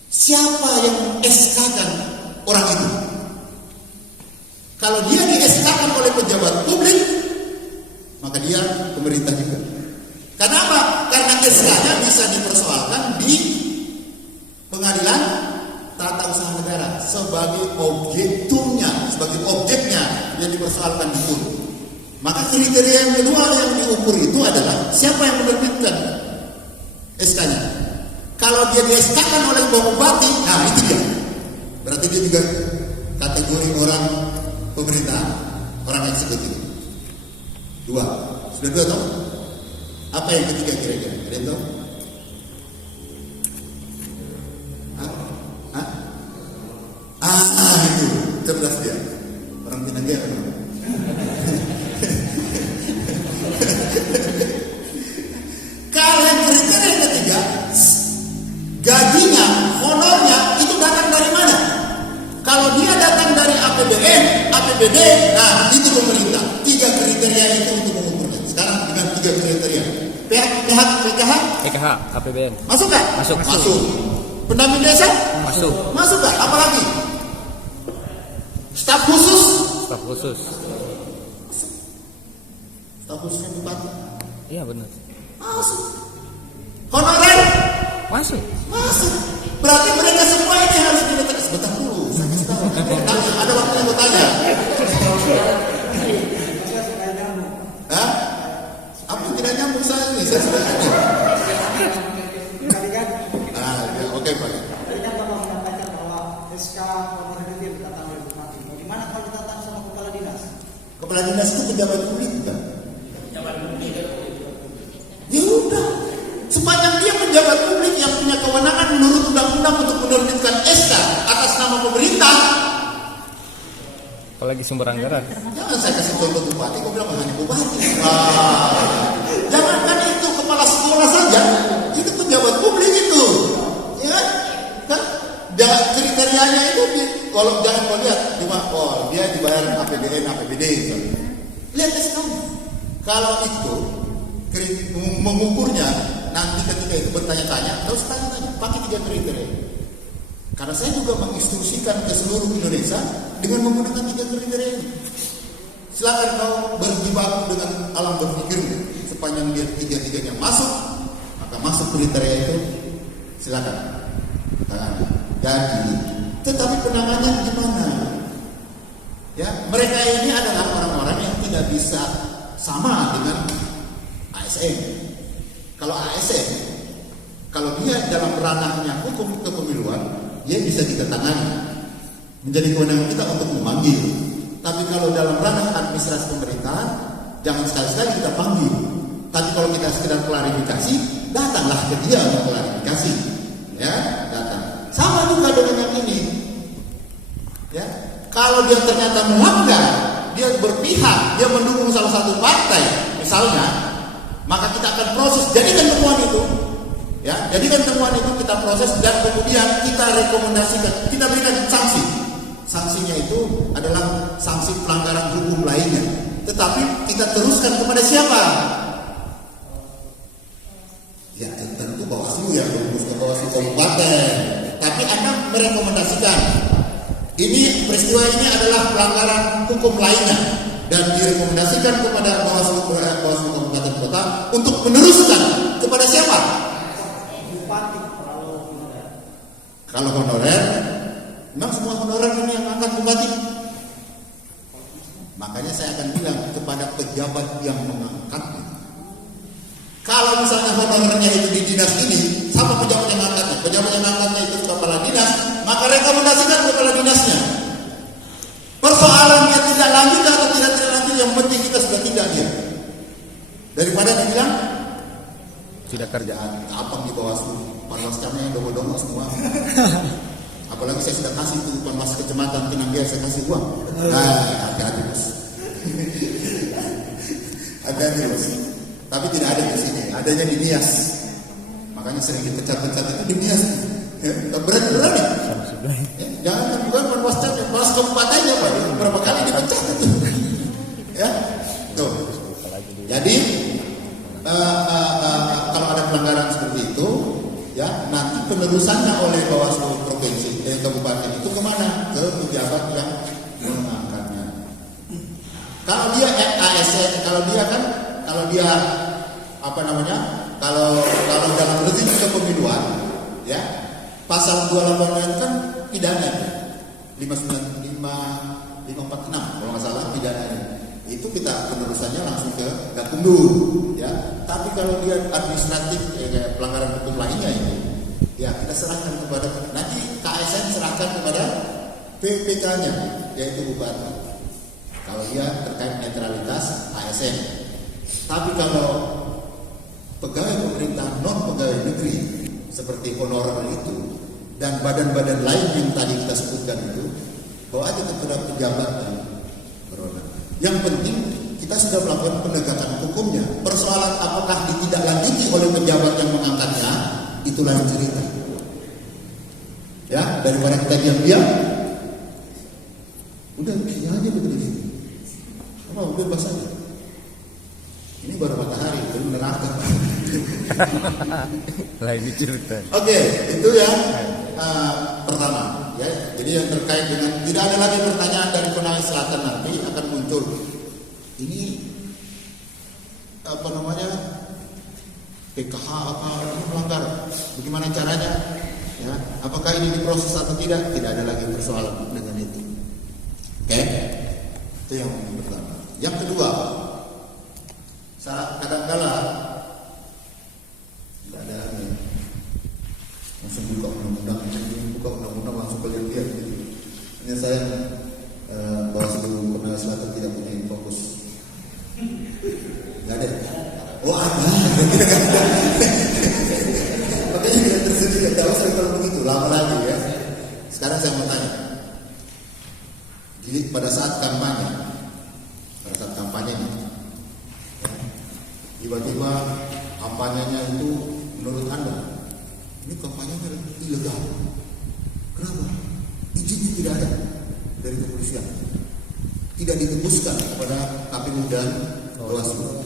siapa yang SK-kan orang itu. Kalau dia di SK-kan oleh pejabat publik, maka dia pemerintah juga. Kenapa? Karena SK-nya bisa dipersoalkan di pengadilan tata usaha negara sebagai objektumnya, sebagai objeknya yang dipersoalkan di pun. Maka kriteria yang kedua yang diukur itu adalah siapa yang menerbitkan SK-nya. Kalau dia di SK-kan oleh Bupati, nah itu dia. Berarti dia juga kategori orang pemerintah, orang eksekutif. 2. Sudah 2 toh? Apa yang ketiga kira-kira? Ada yang tahu? Itu cerdas dia. Orang Pinanggear. Kalau yang kriteria yang ketiga, gajinya, honornya itu datang dari mana? Kalau dia datang dari APBN, APBD, nah itu pemerintah. 3 kriteria itu untuk mengukurnya. Sekarang dengan 3 kriteria. PKH, APBN. masuk gak? Masuk. Pendamping desa? Masuk gak? Apalagi? Staf khusus? Staf khususnya bupati? Iya benar. Masuk. Honorer? Masuk. Berarti mereka semua ini harus diletakkan. Sebentar dulu, saya kasih tahu. Ada waktu yang bertanya. Hah? Apa yang tidak nyambung saya ini? Saya sudah hadir. dinas itu pejabat publik kan? Ya udah, sepanjang dia pejabat publik yang punya kewenangan menurut undang-undang untuk menerbitkan SK atas nama pemerintah. Apalagi sumber anggaran. Jangan saya kasih contoh bupati, kok bilang hanya bupati. Jangankan itu, kepala sekolah saja, itu pejabat publik itu, ya kan? Dan kriterianya itu, kalau jangan kau lihat, cuma dia dibayar APBN, APBD, gitu. Lihat SK-nya. Kalau itu mengukurnya, nanti ketika itu bertanya-tanya, harus tanya-tanya, pakai 3 kriteria. Karena saya juga menginstruksikan ke seluruh Indonesia dengan menggunakan 3 kriteria ini. Silakan kau berjibaku dengan alam berpikirmu. Sepanjang dia 3-3-nya masuk, maka masuk kriteria itu, silakan. Tangani. Jadi, tetapi penanganannya gimana? Ya, mereka ini adalah orang-orang yang tidak bisa sama dengan ASN. Kalau ASN, kalau dia dalam ranahnya hukum kepemiluan, dia bisa kita tangani. Menjadi kewenangan kita untuk memanggil. Tapi kalau dalam ranah administrasi pemerintahan, jangan sekali-sekali kita panggil. Tapi kalau kita sekedar klarifikasi, datanglah ke dia untuk klarifikasi. Ya, datang. Sama juga dengan yang ini. Ya, kalau dia ternyata melanggar, dia berpihak, dia mendukung salah satu partai, misalnya, maka kita akan proses. Jadikan temuan itu. Ya, jadikan temuan itu kita proses dan kemudian kita rekomendasikan, kita berikan sanksi. Sanksinya itu adalah sanksi pelanggaran hukum lainnya. Tetapi kita teruskan kepada siapa? Ya, tentu Bawaslu ya, ke Bawaslu kabupaten. Tapi Anda merekomendasikan ini peristiwa ini adalah pelanggaran hukum lainnya dan direkomendasikan kepada Bawaslu kabupaten kota untuk meneruskan kepada siapa? Kalau honorer, memang semua honorer ini yang angkat bupati. Makanya saya akan bilang kepada pejabat yang mengangkatnya. Kalau misalnya honorernya itu di dinas ini, sama pejabat yang angkatnya. Pejabat yang angkatnya itu kepala dinas, maka rekomendasikan kepala dinasnya. Persoalannya tidak lanjut atau tidak lanjut, yang penting kita sudah tindak dia. Daripada dibilang tidak kerjaan, apa di Bawaslu, panwascamnya yang dongo-dongo semua. Apalagi saya sudah kasih tuh panwas kecamatan Pinanggia, saya kasih uang. Nah, hati-hati bos. Hati-hati bos. Tapi tidak ada di sini, adanya di Nias. Makanya sering dipecat-pecat itu di Nias. Ya, berani. Ya, jangan bukan panwascamnya, panwas kabupatennya Pak. Berapa kali dipecat itu. Ya, tuh. Jadi kalau ada pelanggaran seperti itu, ya nanti penerusannya oleh Bawaslu provinsi dan kabupaten itu kemana? Ke pejabat yang mengangkatnya. Kalau dia ASN, kalau dia kalau dalam rezim kepemiluan, ya pasal 28 itu kan pidana 595, 546 kalau nggak salah pidananya. Itu kita penerusannya langsung ke Gakumdu, ya. Tapi kalau dia administratif kayak pelanggaran hukum lainnya ini, ya kita serahkan kepada nanti KSN serahkan kepada PPK-nya, yaitu bupati. Kalau dia terkait netralitas ASN. Tapi kalau pegawai pemerintah non pegawai negeri seperti honorer itu dan badan-badan lain yang tadi kita sebutkan itu, bawa aja kepada pejabat yang berwenang. Yang penting kita sudah melakukan penegakan hukumnya. Persoalan apakah ditindaklanjuti oleh pejabat yang mengangkatnya, itu lain cerita. Ya, daripada kita diam-diam, udah begini aja begitu. Apa bebas aja. Ini baru matahari, belum neraka. Lain cerita. Oke, itu yang pertama. Ya, jadi yang terkait dengan tidak ada lagi pertanyaan dari Konawe Selatan nanti akan muncul. Ini PKH apa melanggar? Bagaimana caranya? Ya, apakah ini diproses atau tidak? Tidak ada lagi persoalan dengan itu. Oke, itu yang pertama. Yang kedua, kadang-kala tidak ada langsung buka undang-undang langsung lihat gitu. Ini saya Bawaslu Konawe Selatan tidak punya fokus Nggak ada. Oh ada. Makanya tidak tersedia. Tidak usah kalau begitu. Lama lagi ya. Sekarang saya mau tanya. Jadi pada saat kampanye ini, ya, tiba-tiba kampanyenya itu menurut Anda ini kampanyenya ilegal. Kenapa? Izinnya tidak ada dari kepolisian, tidak ditembuskan kepada KPU dan Bawaslu.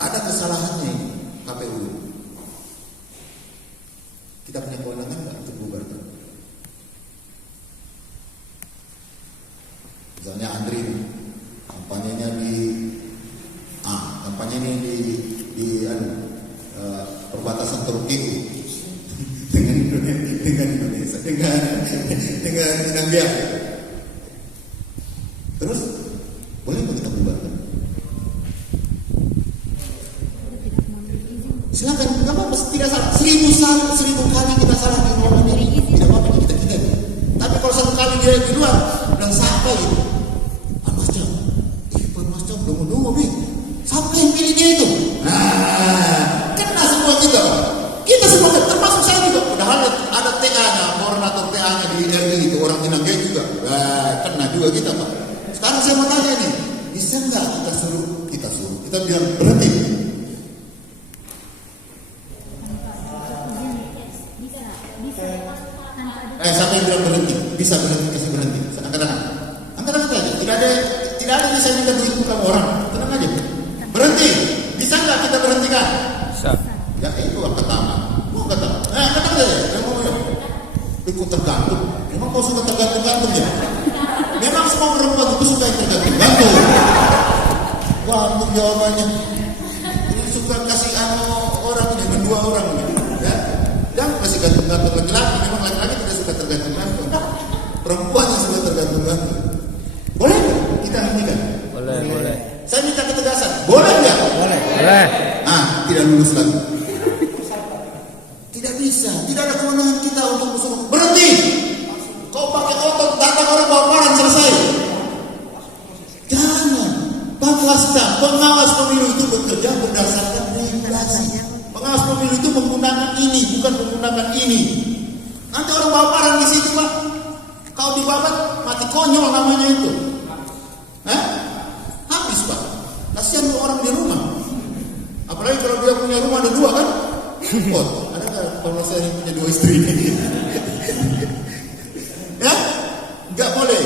Ada kesalahannya ini KPU. Kita punya kewenangan nggak untuk bubarkan? Misalnya Andri, kampanyenya kampanyenya di perbatasan Turki dengan Indonesia, dengan India. Terus boleh nggak kita bubarkan? Silakan, nggak apa-apa, tidak salah. 1000 kali kita salah di ruangan ini, tidak apa-apa kita. Tapi kalau satu kali dia di luar dan sampai itu, Mas Jam, tunggu nih, siapa yang pilih dia itu? Nah, kena semua kita semua termasuk saya juga. Padahal ada TA-nya, koordinator TA-nya di RI itu orang Minang juga. Kena juga kita Pak. Sekarang saya mau tanya nih, bisa nggak kita biar berhenti? Siapa yang bilang berhenti? Bisa berhenti, kasih berhenti. Angkat-angkat aja. Tidak ada yang saya minta duit bukan orang. Tenang aja. Berhenti. Bisa nggak kita berhentikan? Bisa. Ya itu angkat tangan. Mau angkat tangan. Angkat aja. Ikut tergantung. Memang kau suka tergantung ya? Memang semua perempuan itu suka yang tergantung. Gantung jawabannya. Ini suka kasih orang ini, mendua orang ini. Ya. Jangan kasih gantung-gantung laki-laki. Memang laki-laki tidak suka tergantung-gantung. Perempuan yang suka tergantung-gantung. Boleh nggak kita hentikan? Boleh. Saya minta ketegasan. Boleh nggak? Boleh. Tidak lulus lagi. Tidak bisa. Tidak ada kewenangan kita untuk musuh. Berhenti. Kau pakai otot datang orang bawa parang selesai. Jangan. Pengawas pemilu itu bekerja berdasarkan regulasi. Pengawas pemilu itu menggunakan ini, bukan menggunakan ini. Nanti orang bawa parang di situ Pak. Kau dibabat mati konyol namanya itu. Habis Pak. Kasihan orang di rumah. Apalagi kalau dia punya rumah ada 2 kan? Ada nggak kalau saya punya 2 istri? Ya? Nggak boleh.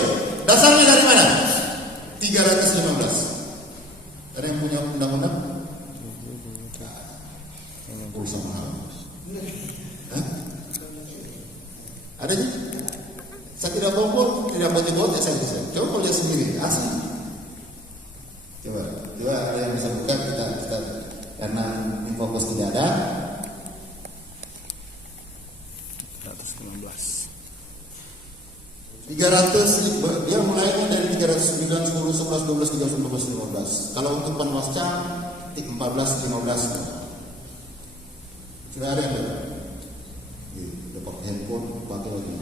Dasarnya dari mana? 315. Ada yang punya undang-undang? Urusan mahal. Ada sih? Saya tidak bohong, tidak bote-bote saya bisa. Coba kau lihat sendiri, asli. Coba ada yang bisa buka kita karena Infocus tidak ada. 300 dia mulainya dari 309, 10, 11, 12, 13, 14, 15. Kalau untuk Panwasca 14, 15. Sudah ada yang dapat handphone pakai lagi.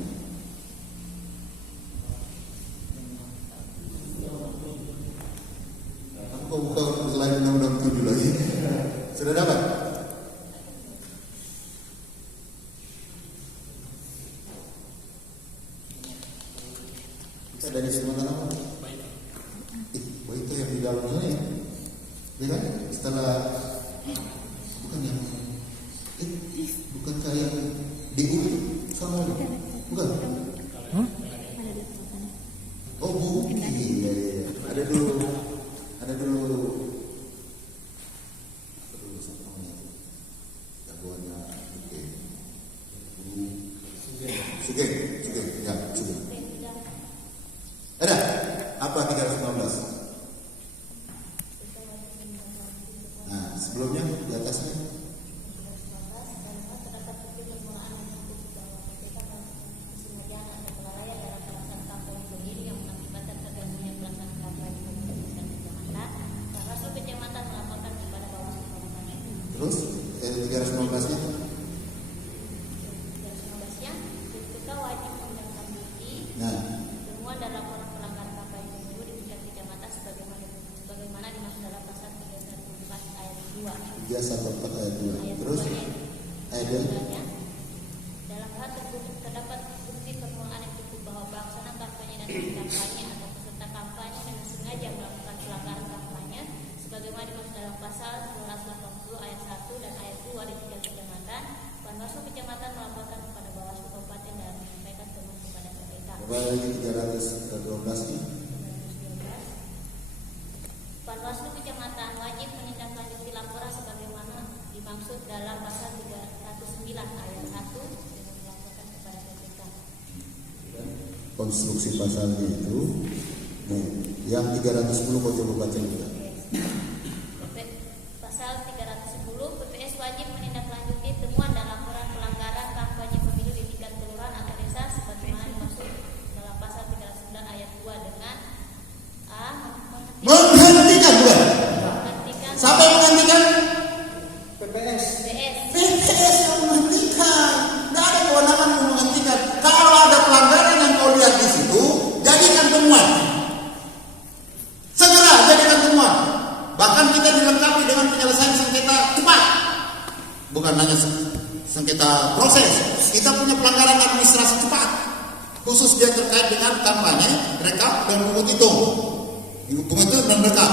Kau buka selain undang-undang 7 lagi. Sudah dapat? Kita dari Sumatera apa? Itu yang di dalamnya ya. Ya kan? Setelah bukan yang bukan kayak DU sama bukan? Oh bukan. Iya. Ada dulu jagoannya Sugeng ya Sugeng. Ada apa 315? Nah sebelumnya di atasnya terus 315 nya 14 ayat 2. Terus ayat 2. Dalam hal terdapat bukti permulaan yang cukup bahwa pelaksanaan kampanye dan tim kampanye atau peserta kampanye dengan sengaja melakukan pelanggaran kampanye sebagaimana dimaksud dalam pasal 280 ayat 1 dan ayat 2 di tingkat kecamatan, Panwaslu kecamatan melaporkan kepada Bawaslu Kabupaten dan menyampaikan temuan kepada KPK. Kembali lagi 312 nih. Panwaslu kecamatan wajib menindaklanjuti laporan sebagaimana dimaksud dalam pasal 309 ayat 1 dengan melaporkan kepada KPK. Konstruksi pasalnya itu nih, yang 310 kau coba baca juga. Pasal 310 PPS wajib menindaklanjuti temuan dan laporan pelanggaran kampanye pemilu di tingkat kelurahan atau desa sebagaimana dimaksud dalam pasal 309 ayat 2 dengan A. Menghentikan bukan? Menghentikan Siapa yang menghentikan? PPS. PPS yang menghentikan. Tidak ada kewenangan yang menghentikan. Kalau ada pelanggaran yang kau lihat di situ, jadikan temuan. Segera jadikan temuan. Bahkan kita dilengkapi dengan penyelesaian sengketa cepat. Bukan hanya sengketa proses. Kita punya pelanggaran administrasi cepat. Khusus dia terkait dengan kampanye, rekap, dan pungut hitung. Pungut hitung dan rekap.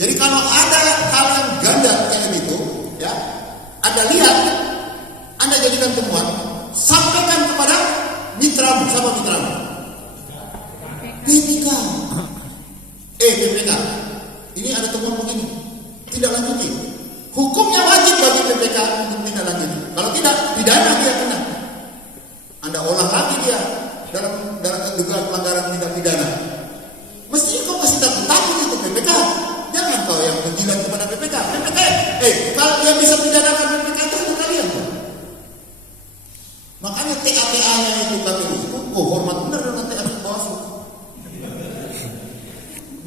Jadi kalau ada hal yang ganda kayak gitu, ya, Anda lihat, Anda jadikan temuan, sampaikan kepada mitramu. Siapa mitramu? PPK. PPK. Ini ada temuan begini, tidak lanjuti. Hukumnya wajib bagi PPK untuk tidak lanjuti. Kalau tidak, pidana dia kena. Anda olah lagi dia dalam dugaan pelanggaran tindak pidana. Mestinya kau kasih takut itu PPK. Jangan kau yang menjilat kepada PPK. PPK, kalau yang bisa pidanakan PPK itu hanya kalian. Makanya TAPA-nya itu KPU itu, hormat benar dengan TAPA Bawaslu.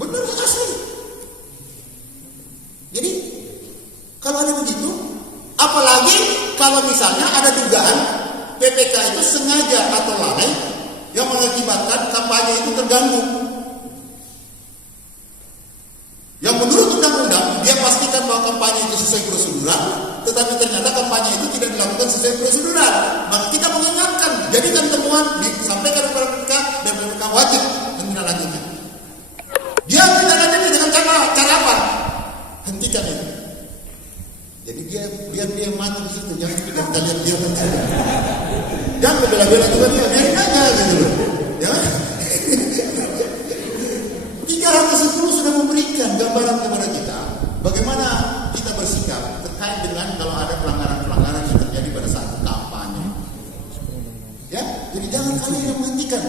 Benar asli. Jadi kalau ada begitu, apalagi kalau misalnya ada dugaan PPK itu sengaja atau lalai yang mengakibatkan kampanye itu terganggu. Yang menurut undang-undang dia pastikan bahwa kampanye itu sesuai prosedural, tetapi ternyata kampanye itu tidak dilakukan sesuai prosedural. Maka kita mengingatkan, jadikan temuan disampaikan kepada PPK dan PPK wajib menindaklanjuti. Dia menindaklanjuti dengan cara apa? Hentikan itu. Jadi biar dia mati di situ, jangan kita lihat dia mati. Jangan bela-bela juga dia, biarin aja gitu loh. Ya. 310 sudah memberikan gambaran kepada kita bagaimana kita bersikap terkait dengan kalau ada pelanggaran-pelanggaran yang terjadi pada saat kampanye. Ya, jadi jangan kalian yang menghentikan.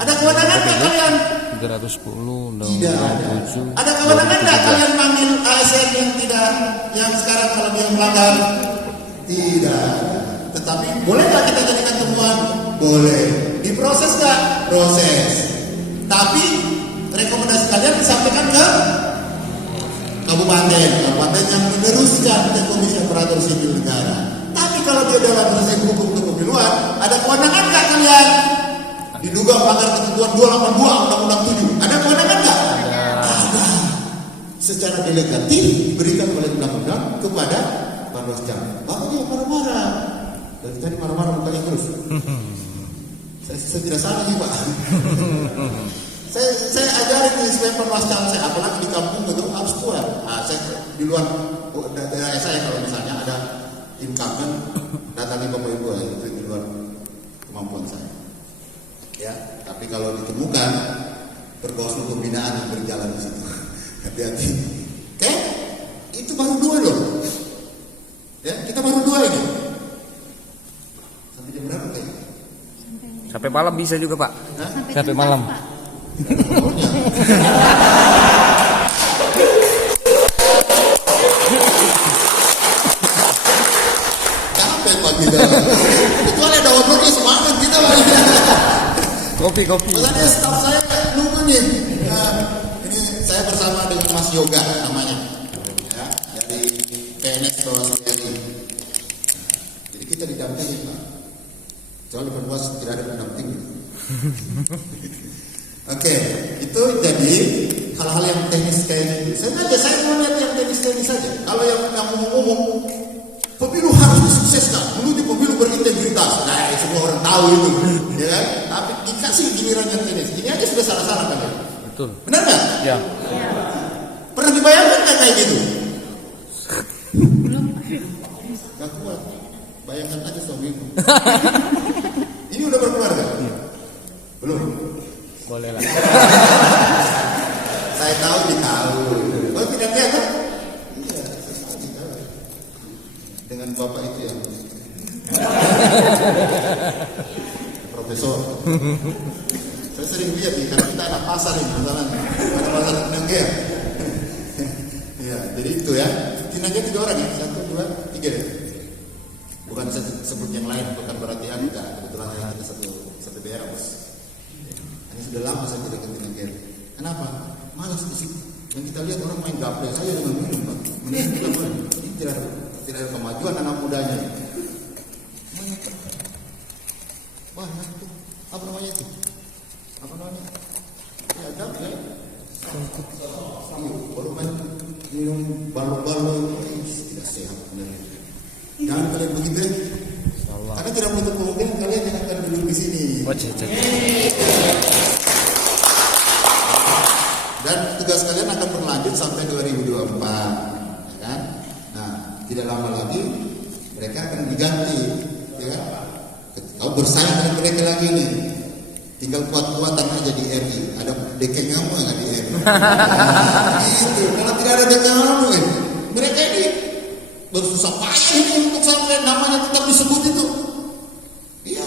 Ada kewenangan nggak kalian? 310 Tidak ada. Ada kewenangan nggak kalian panggil ASN yang sekarang kalau dia melanggar? Tidak. Tetapi boleh nggak kita jadikan temuan? Boleh. Diproses nggak? Proses. Tapi rekomendasi kalian disampaikan ke kabupaten yang meneruskan ke Komisi Aparatur Sipil Negara. Tapi kalau dia dalam proses hukum kepemiluan, ada kewenangan nggak kalian? Diduga melanggar ketentuan 282 Undang-Undang 7. Ada kewenangan nggak? Ada. Secara delegatif diberikan oleh undang-undang kepada Panwascam. Makanya marah-marah. Dari tadi marah-marah mukanya terus. Saya tidak salah nih Pak. Saya ajarin nih supaya Panwascam saya, apalagi di kampung itu harus kuat. Saya di luar daerah saya kalau misalnya ada incumbent datangi Bapak Ibu itu di luar kemampuan saya. Ya, tapi kalau ditemukan bergosip pembinaan yang berjalan di situ, hati-hati. Oke, itu baru 2 loh. Ya, kita baru 2 ini. Sampai jam berapa kayaknya? Sampai malam bisa juga Pak. Hah? Sampai malam. Capek Pak kita. Kecuali ada obrolnya semangat kita Pak. Kopi. Makanya staf saya nunggu nih. Ini saya bersama dengan Mas Yoga namanya, ya, dari PNS Bawaslu RI. Jadi kita didampingi Pak. Soalnya Panwas tidak ada pendamping. Oke, itu jadi hal-hal yang teknis kayak gitu. Saya mau lihat yang teknis-teknis saja. Kalau yang ngomong pemilu harus disukseskan, menuju pemilu berintegritas. Nah, semua orang tahu itu, ya kan? Tapi dikasih giliran yang teknis. Ini aja sudah salah-salah kan ya? Betul. Benar nggak? Ya. Pernah dibayangkan nggak kayak gitu? Gak kuat. Bayangkan aja suamimu. Ini udah berkeluarga? Belum. Boleh lah. Saya tahu ditahu. Oh tidak lihat kan? Iya, saya tahu. Dengan bapak itu yang profesor. Saya sering lihat nih, karena kita anak pasar ini, masalahnya. Anak pasar Nangger. Iya, jadi itu ya. Tinanya 3 orang ya, 1, 2, 3 deh. Bukan sebut yang lain, bukan berarti Anda. Kebetulan kita satu daerah bos. Ini sudah lama saya tidak ke Nangger. Kenapa? Malas di situ. Yang kita lihat orang main gaple saja dengan minum, Pak. Ini tidak ada kemajuan anak mudanya. Banyak tuh. Apa namanya itu? Apa namanya? Ya gaple. Iya, baru main minum balo-balo, tidak sehat benar. Jangan kalian begitu ya. Karena tidak menutup kemungkinan kalian yang akan duduk di sini. Dan tugas kalian akan berlanjut sampai 2024, ya kan? Nah, tidak lama lagi mereka akan diganti, ya kan? Kau bersaing dengan mereka lagi nih. Tinggal kuat-kuatan aja di RI. Ada DK kamu nggak di RI? Itu kalau tidak ada DK kamu, mereka ini bersusah payah ini untuk sampai namanya tetap disebut itu. Iya.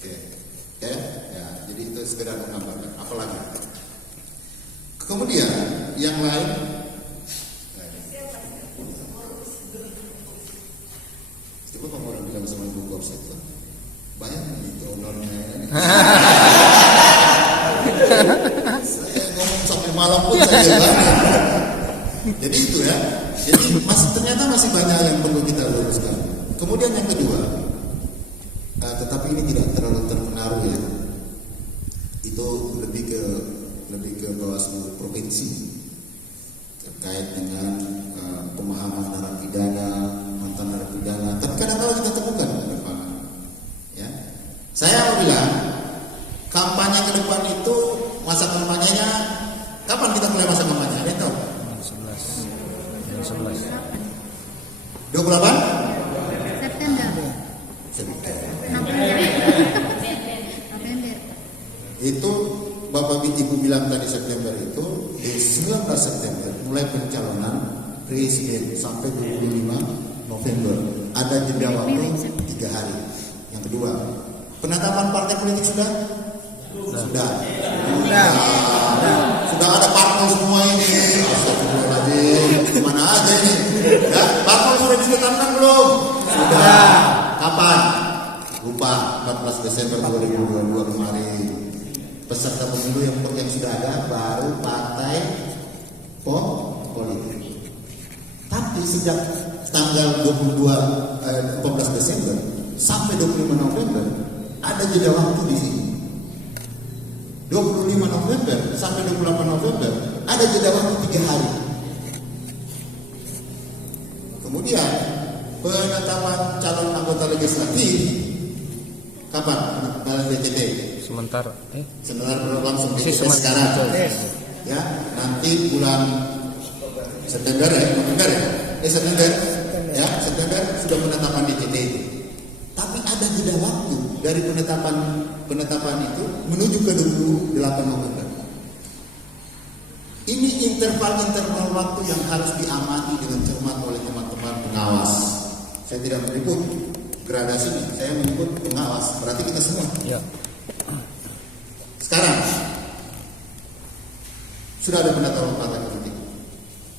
Oke. Ya, jadi itu sekedar menggambarkan. Apalagi. Kemudian yang lain. Coba kamu orang bilang sama ibu korset itu. Banyak itu honornya. Saya ngomong sampai malam pun saya banyak. Jadi itu ya. Jadi ternyata masih banyak yang perlu kita luruskan. Kemudian yang kedua, tetapi ini tidak terlalu terpengaruh ya. Itu lebih ke Bawaslu provinsi terkait dengan pemahaman narapidana, mantan narapidana. Tapi kadang-kadang kita temukan ke depan. Ya, saya mau bilang kampanye ke depan itu masa kampanyenya kapan kita mulai masa kampanye? Ada yang tahu? 11. 28? September. Itu Bapak Ibu bilang tadi September itu di 19 September mulai pencalonan presiden sampai 25 November. Ada jeda waktu 3 hari. Yang kedua, penetapan partai politik sudah? Sudah ada parpol semua ini. Astagfirullahaladzim, mana aja ini? Ya, parpol sudah ditetapkan belum? Sudah. Kapan? Lupa. 14 Desember 2022 kemarin. Peserta pemilu yang sudah ada baru partai politik. Tapi sejak tanggal 14 Desember sampai 25 November ada jeda waktu di sini. 25 November sampai 28 November ada jeda waktu 3 hari. Kemudian penetapan calon anggota legislatif kapan? Dalam DCT. Sementara langsung DCT sekarang. Ya, nanti bulan September ya, November ya. September sudah penetapan DCT. Tapi ada jeda waktu dari penetapan itu menuju ke 28 November. Ini interval waktu yang harus diamati dengan cermat oleh teman-teman pengawas. Saya tidak menyebut gradasi, saya menyebut pengawas. Berarti kita semua. Ya. Sekarang sudah ada penetapan partai politik.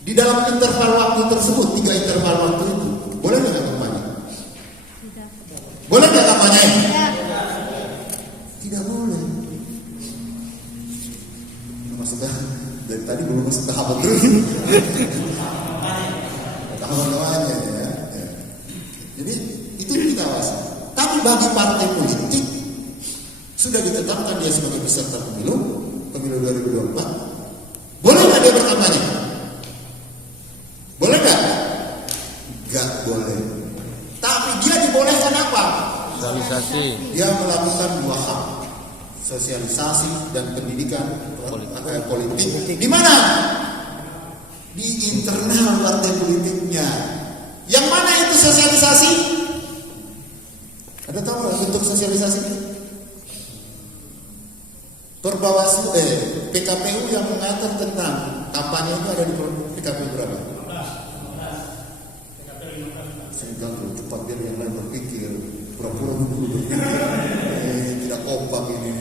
Di dalam interval waktu tersebut, 3 interval waktu itu, boleh nggak kampanye? Boleh nggak kampanye? Tidak boleh. Maksudnya dari tadi belum masuk tahap terus. Tahap namanya ya. Jadi itu kita awasi. Tapi bagi partai politik sudah ditetapkan dia sebagai peserta pemilu pemilu 2024, boleh nggak dia berkampanye? Boleh nggak? Nggak boleh. Tapi dia dibolehkan apa? Sosialisasi. Dia melakukan dua hal, sosialisasi dan pendidikan politik. Di mana? Di internal partai politiknya. Yang mana itu sosialisasi? Ada tahu nggak bentuk sosialisasi? Perbawaslu, PKPU yang mengatur tentang kampanye itu ada di PKPU berapa? 15. Saya cepat biar yang lain berpikir, pura-pura dulu berpikir, tidak kompak ini.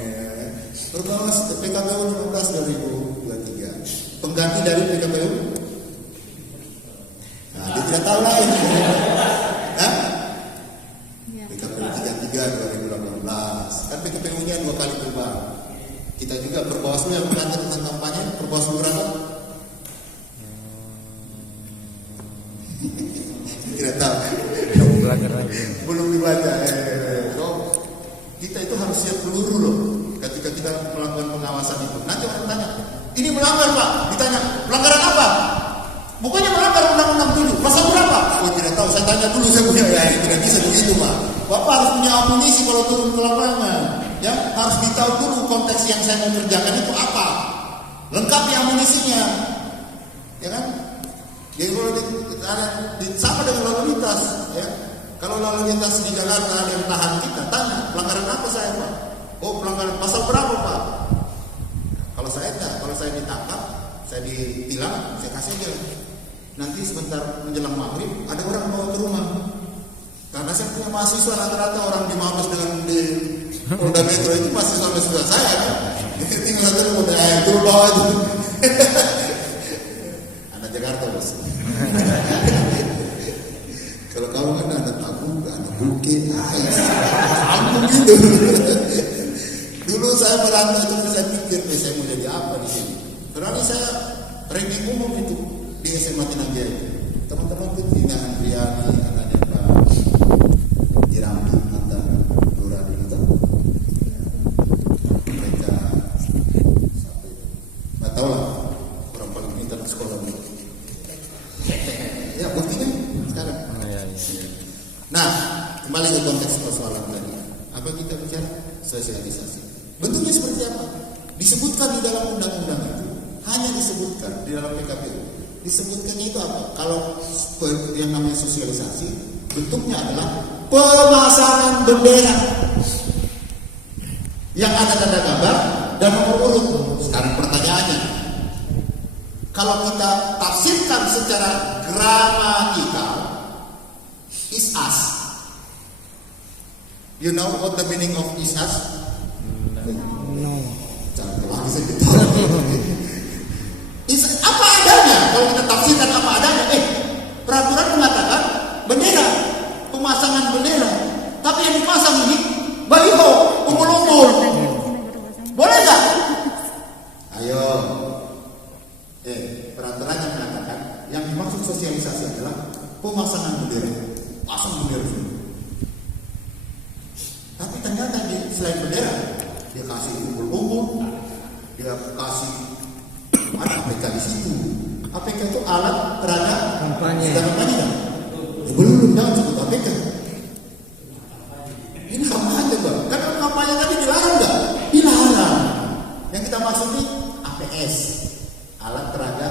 Perbawaslu PKPU 15 2023. Pengganti dari PKPU? Nah, dia tidak tahu lain. Hah? PKPU 33 2018. Kan PKPU-nya 2 kali berubah. Kita juga Perbawaslu yang mengatur tentang kampanye, Perbawaslu berapa? Tidak tahu. Belum dibaca. Kita itu harus siap peluru loh ketika kita melakukan pengawasan itu. Nanti orang tanya, ini melanggar Pak? Ditanya, pelanggaran apa? Bukannya melanggar undang-undang 7, pasal berapa? Oh tidak tahu, saya tanya dulu, saya punya tidak bisa begitu Pak. Bapak harus punya amunisi kalau turun ke lapangan. Ya, harus ditahu dulu konteks yang saya mau kerjakan itu apa. Lengkapi amunisinya. Ya kan? Jadi kalau sama dengan lalu lintas, ya. Kalau lalu lintas di Jakarta ada yang tahan kita, tanya, pelanggaran apa saya Pak? Oh pelanggaran pasal berapa Pak? Kalau saya enggak, kalau saya ditangkap, saya ditilang, saya kasih aja. Nanti sebentar menjelang maghrib ada orang bawa ke rumah. Karena saya punya mahasiswa rata-rata orang di Mabes dengan di Polda Metro itu mahasiswa saya kan. Tinggal satu rumah, itu bawa itu. Anak Jakarta Bos. Kalau kamu kan anak Tabung, anak Bukit, sambung gitu. Dulu saya merantau itu saya pikir, saya mau jadi apa di sini. Berarti saya ranking umum itu di SMA Tinanggia itu. Teman-teman itu dengan Andriani, anaknya Pak Jirambi, mantan Lurah di kita. Mereka sampai nggak tahu lah orang paling pintar di sekolah dulu. Ya buktinya sekarang. Nah, kembali ke konteks persoalan tadi. Apa kita bicara? Sosialisasi. Bentuknya seperti apa? Disebutkan di dalam undang-undang itu. Hanya disebutkan di dalam PKPU. Disebutkannya itu apa? Kalau yang namanya sosialisasi, bentuknya adalah pemasangan bendera yang ada tanda gambar dan nomor urut. Sekarang pertanyaannya, kalau kita tafsirkan secara gramatikal, is us. You know what the meaning of is us? No. Jangan lagi saya tahu. Is apa adanya? Kalau kita tafsirkan apa adanya, peraturan mengatakan bendera, pemasangan bendera. Tapi yang dipasang ini baliho, umpul-umpul. Boleh nggak? Ayo. Peraturannya mengatakan yang dimaksud sosialisasi adalah pemasangan bendera. Pasang bendera sini. Tapi ternyata selain bendera, dia kasih umpul-umpul, dia kasih ada APK di situ. APK itu alat peraga Kampanye. Sudah kampanye kan? Belum, jangan sebut APK. Ini kampanye Bang. Karena kampanye tadi dilarang nggak? Dilarang. Yang kita maksud ini APS, alat peraga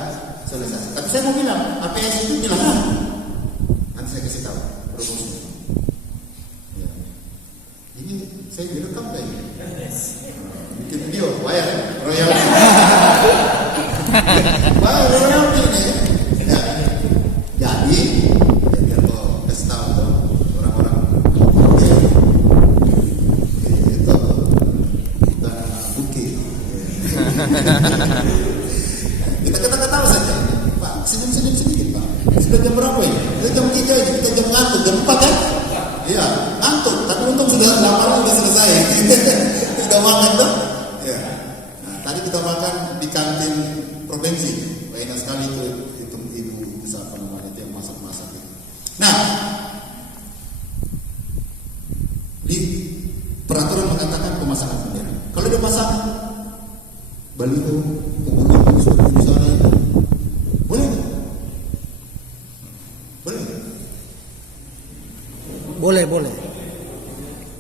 sosialisasi. Tapi saya mau bilang APS itu dilarang. Nanti saya kasih tahu promosinya. Ya. Ini saya direkam kayak ini. Bikin video, bayar royalti. Bayar royalti ini. Ya. Jadi, biar kau kasih tahu tuh orang-orang. Itu kita bukit. Kita kata-kata saja, Pak. Senyum-senyum sedikit, Pak. Sudah jam berapa ini? Kita jam 3 ini, kita jam ngantuk, jam 4 kan? Iya, ngantuk. Tapi untung sudah lapar, sudah selesai. Sudah makan tuh. Ya. Nah, tadi kita makan di kantin provinsi. Enak sekali itu ibu bisa apa namanya itu yang masak-masak. Nah, di peraturan mengatakan pemasangan bendera. Kalau dia pasang baliho, umbul-umbul seperti di sana itu. Boleh nggak? Boleh nggak? Boleh.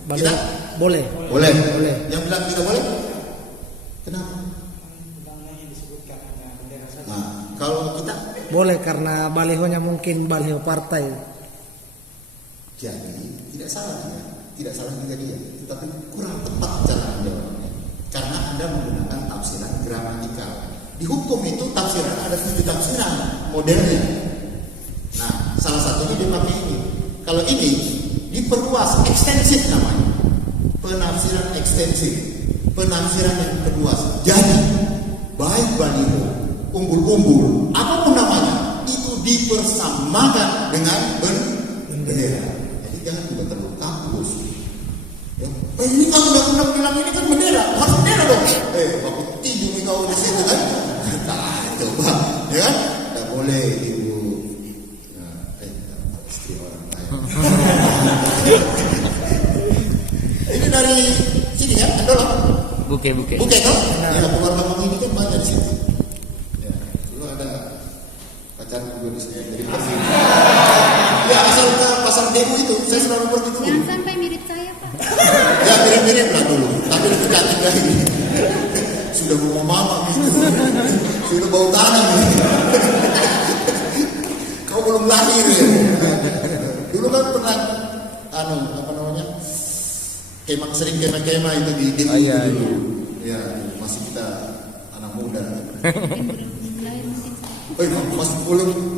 Balik. Kita? Boleh. Boleh. Boleh. Yang bilang tidak boleh? Kenapa? Nah, kalau kita Boleh karena balihonya mungkin baliho partai. jadi tidak salah dia, tidak salah juga dia, tetapi kurang tepat cara menjawabnya. Karena Anda menggunakan tafsiran gramatikal. Di hukum itu tafsiran ada 7 tafsiran modelnya. Nah, salah satunya dia pakai ini. Kalau ini diperluas, ekstensif namanya. Penafsiran ekstensif, penafsiran yang perluas. Jadi, baik baliho, umbul-umbul, apapun namanya, itu dipersamakan dengan bendera. Jadi jangan juga terlalu kampus. Ya. Ini kan undang-undang bilang ini kan bendera, harus bendera dong. Waktu tinju nih kau di situ kan? Nah, coba, ya kan? Tidak boleh ibu. Istri orang kaya. Ini dari sini kan? Ada loh. Buke. Bukan kan? Ya, keluarga kamu ini kan banyak di situ. Ya, dulu ada pacar juga di sini. Jadi pasti. Ya, asal ke pasar Demo itu, saya selalu pergi dulu. Jangan sampai mirip saya, Pak. Ya, mirip-mirip lah dulu. Tapi lebih cantik lagi. Sudah mau mama gitu. Sudah bau tanah nih. Kau belum lahir ya. Dulu kan pernah apa namanya? Sering kemah itu di Demo iya, dulu. Ya, masih kita anak muda.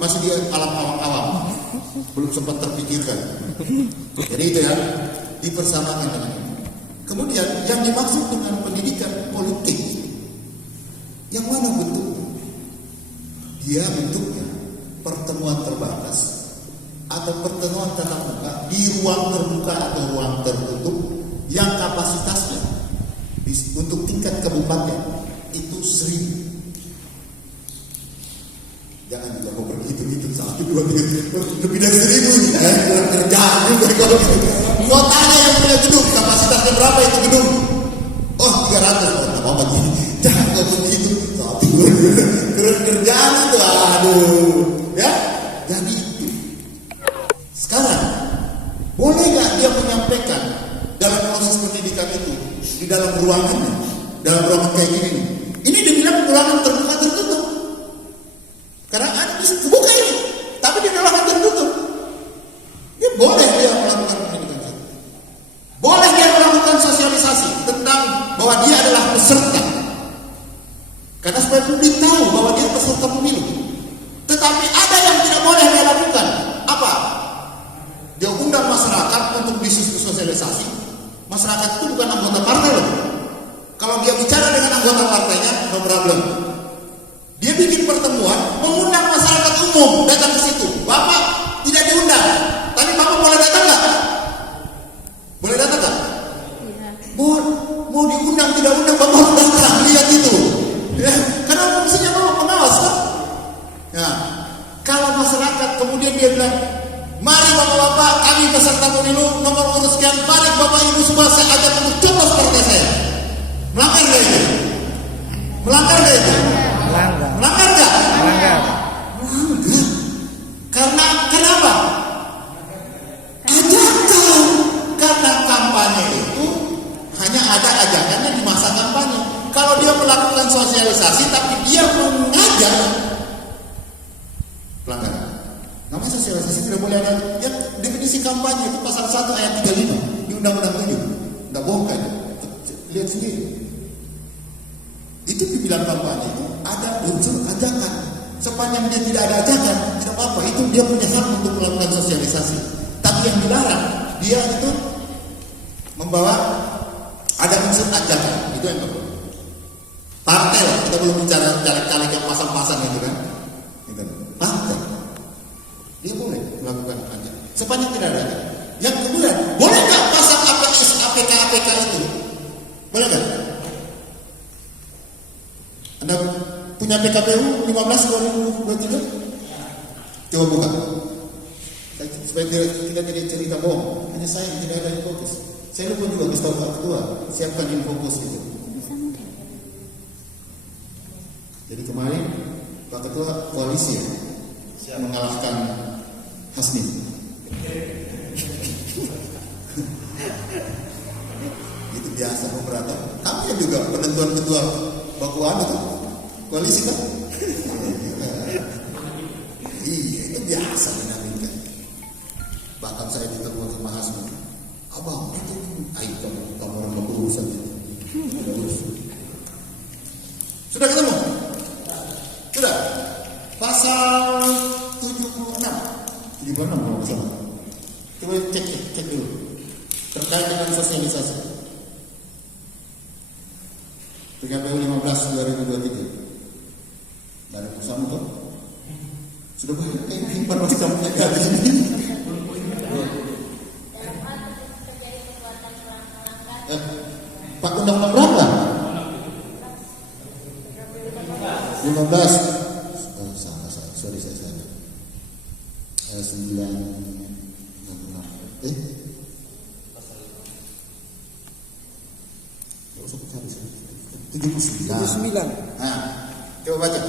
Masih di alam awam-awam. Belum sempat terpikirkan. Jadi itu ya, dipersamakan dengan ini. Kemudian yang dimaksud dengan pendidikan politik, yang mana bentuknya? Dia bentuknya pertemuan terbatas atau pertemuan tatap muka di ruang terbuka atau ruang tertutup yang kapasitasnya untuk tingkat kabupaten itu 1.000. Jangan juga mau berhitung-hitung 1, 2, 3, lebih dari 1.000 ini ya, kerjaan juga kalau gitu. Gua tanya yang punya gedung, kapasitasnya berapa itu gedung? Oh 300, oh nggak apa gini. Jangan kau begitu, 1, 2, kerjaan itu, aduh, ya. Jadi itu. Sekarang boleh nggak dia menyampaikan dalam proses pendidikan itu di dalam ruangannya, dalam ruangan kayak gini nih. Ini dibilang ruangan terbuka tertutup. Karena ada bisa buka ini, tapi di dalam tertutup. Dia boleh dia melakukan pendidikan itu. Boleh dia melakukan sosialisasi tentang bahwa dia adalah peserta. Karena supaya publik tahu bahwa dia peserta pemilu. Tetapi ada yang tidak boleh dia lakukan. Apa? Dia undang masyarakat untuk diskusi sosialisasi. Masyarakat itu bukan anggota partai loh. Kalau dia bicara dengan anggota partainya, no problem. Dia bikin pertemuan, mengundang masyarakat umum datang ke situ. Bapak tidak diundang, tapi Bapak boleh datang nggak? Boleh datang nggak? Iya. Mau diundang tidak undang, Bapak harus datang. Lihat itu. Ya, karena fungsinya Bapak pengawas kan? Ya, kalau masyarakat kemudian dia bilang, mari Bapak-bapak, kami peserta pemilu nomor urut sekian, mari Bapak Ibu semua saya ajak untuk coblos partai saya. Melanggar nggak itu? Melanggar nggak itu? Melanggar nggak? Melanggar. Karena kenapa? Ajakan. Karena kampanye itu hanya ada ajakannya di masa kampanye. Kalau dia melakukan sosialisasi tapi dia mengajak, pelanggaran. Namanya sosialisasi tidak boleh ada. Yang definisi kampanye itu pasal 1 ayat 35 di Undang-Undang 7. Nggak bohong kan? Lihat sendiri. Itu dibilang kampanye itu ada unsur ajakan. Sepanjang dia tidak ada ajakan, tidak apa-apa. Itu dia punya hak untuk melakukan sosialisasi. Tapi yang dilarang, dia itu membawa ada unsur ajakan. Itu yang kedua. Partai lah, kita belum bicara caleg-caleg yang pasang-pasang itu kan. Itu. Partai. Dia boleh melakukan ajakan. Sepanjang tidak ada ajakan. Yang kedua, boleh nggak pasang APK itu? Boleh nggak? Anda punya PKPU 15/2023? Coba buka. Supaya kita tidak cerita bohong. Hanya saya yang tidak ada infocus. Saya lupa juga kasih tahu Pak Ketua, siapkan infocus itu. Jadi kemarin Pak Ketua koalisi ya, mengalahkan Hasmi. Itu biasa memberatap. Tapi juga penentuan ketua bakuan itu koalisi kan? Iya, itu biasa dinamika. Bahkan saya ditegur sama Hasmi. Abang, itu aib kamu orang berurusan. Sudah ketemu? Sudah. Pasal 76 kalau nggak salah. Coba cek dulu. Terkait dengan sosialisasi. PKPU 15 2023. Dari bersama tuh. Sudah banyak yang himpan masih sampai kali ini. Pak undang-undang berapa? 15. Sorry saya salah. 9. Gak usah cari 79. Nah, coba baca.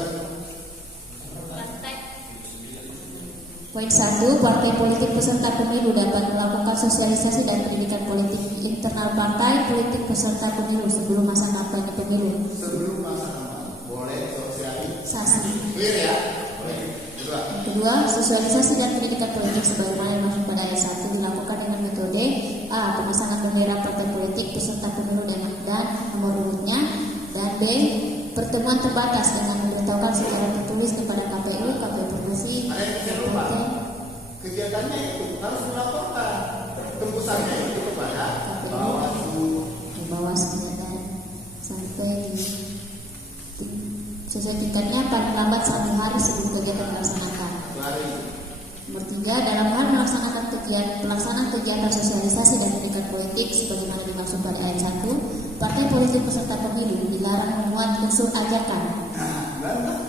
Poin 1, partai politik peserta pemilu dapat melakukan sosialisasi dan pendidikan politik internal partai politik peserta pemilu sebelum masa kampanye pemilu. Sebelum masa kampanye boleh sosialisasi. Clear ya? Yang kedua, sosialisasi dan pendidikan politik sebagaimana dimaksud pada ayat 1 dilakukan dengan metode A. Pemasangan bendera partai politik peserta pemilu dan nomor urutnya, dan B. Pertemuan terbatas dengan memberitahukan secara tertulis kepada KPU provinsi. Kegiatannya itu harus melaporkan tembusannya itu kepada Bawaslu dan sampai di sesuai tingkatnya paling lambat 1 hari sebelum kegiatan dilaksanakan. Nomor 3, dalam hal melaksanakan pelaksanaan kegiatan sosialisasi dan pendidikan politik sebagaimana dimaksud pada ayat 1, partai politik peserta pemilu dilarang memuat unsur ajakan. Nomor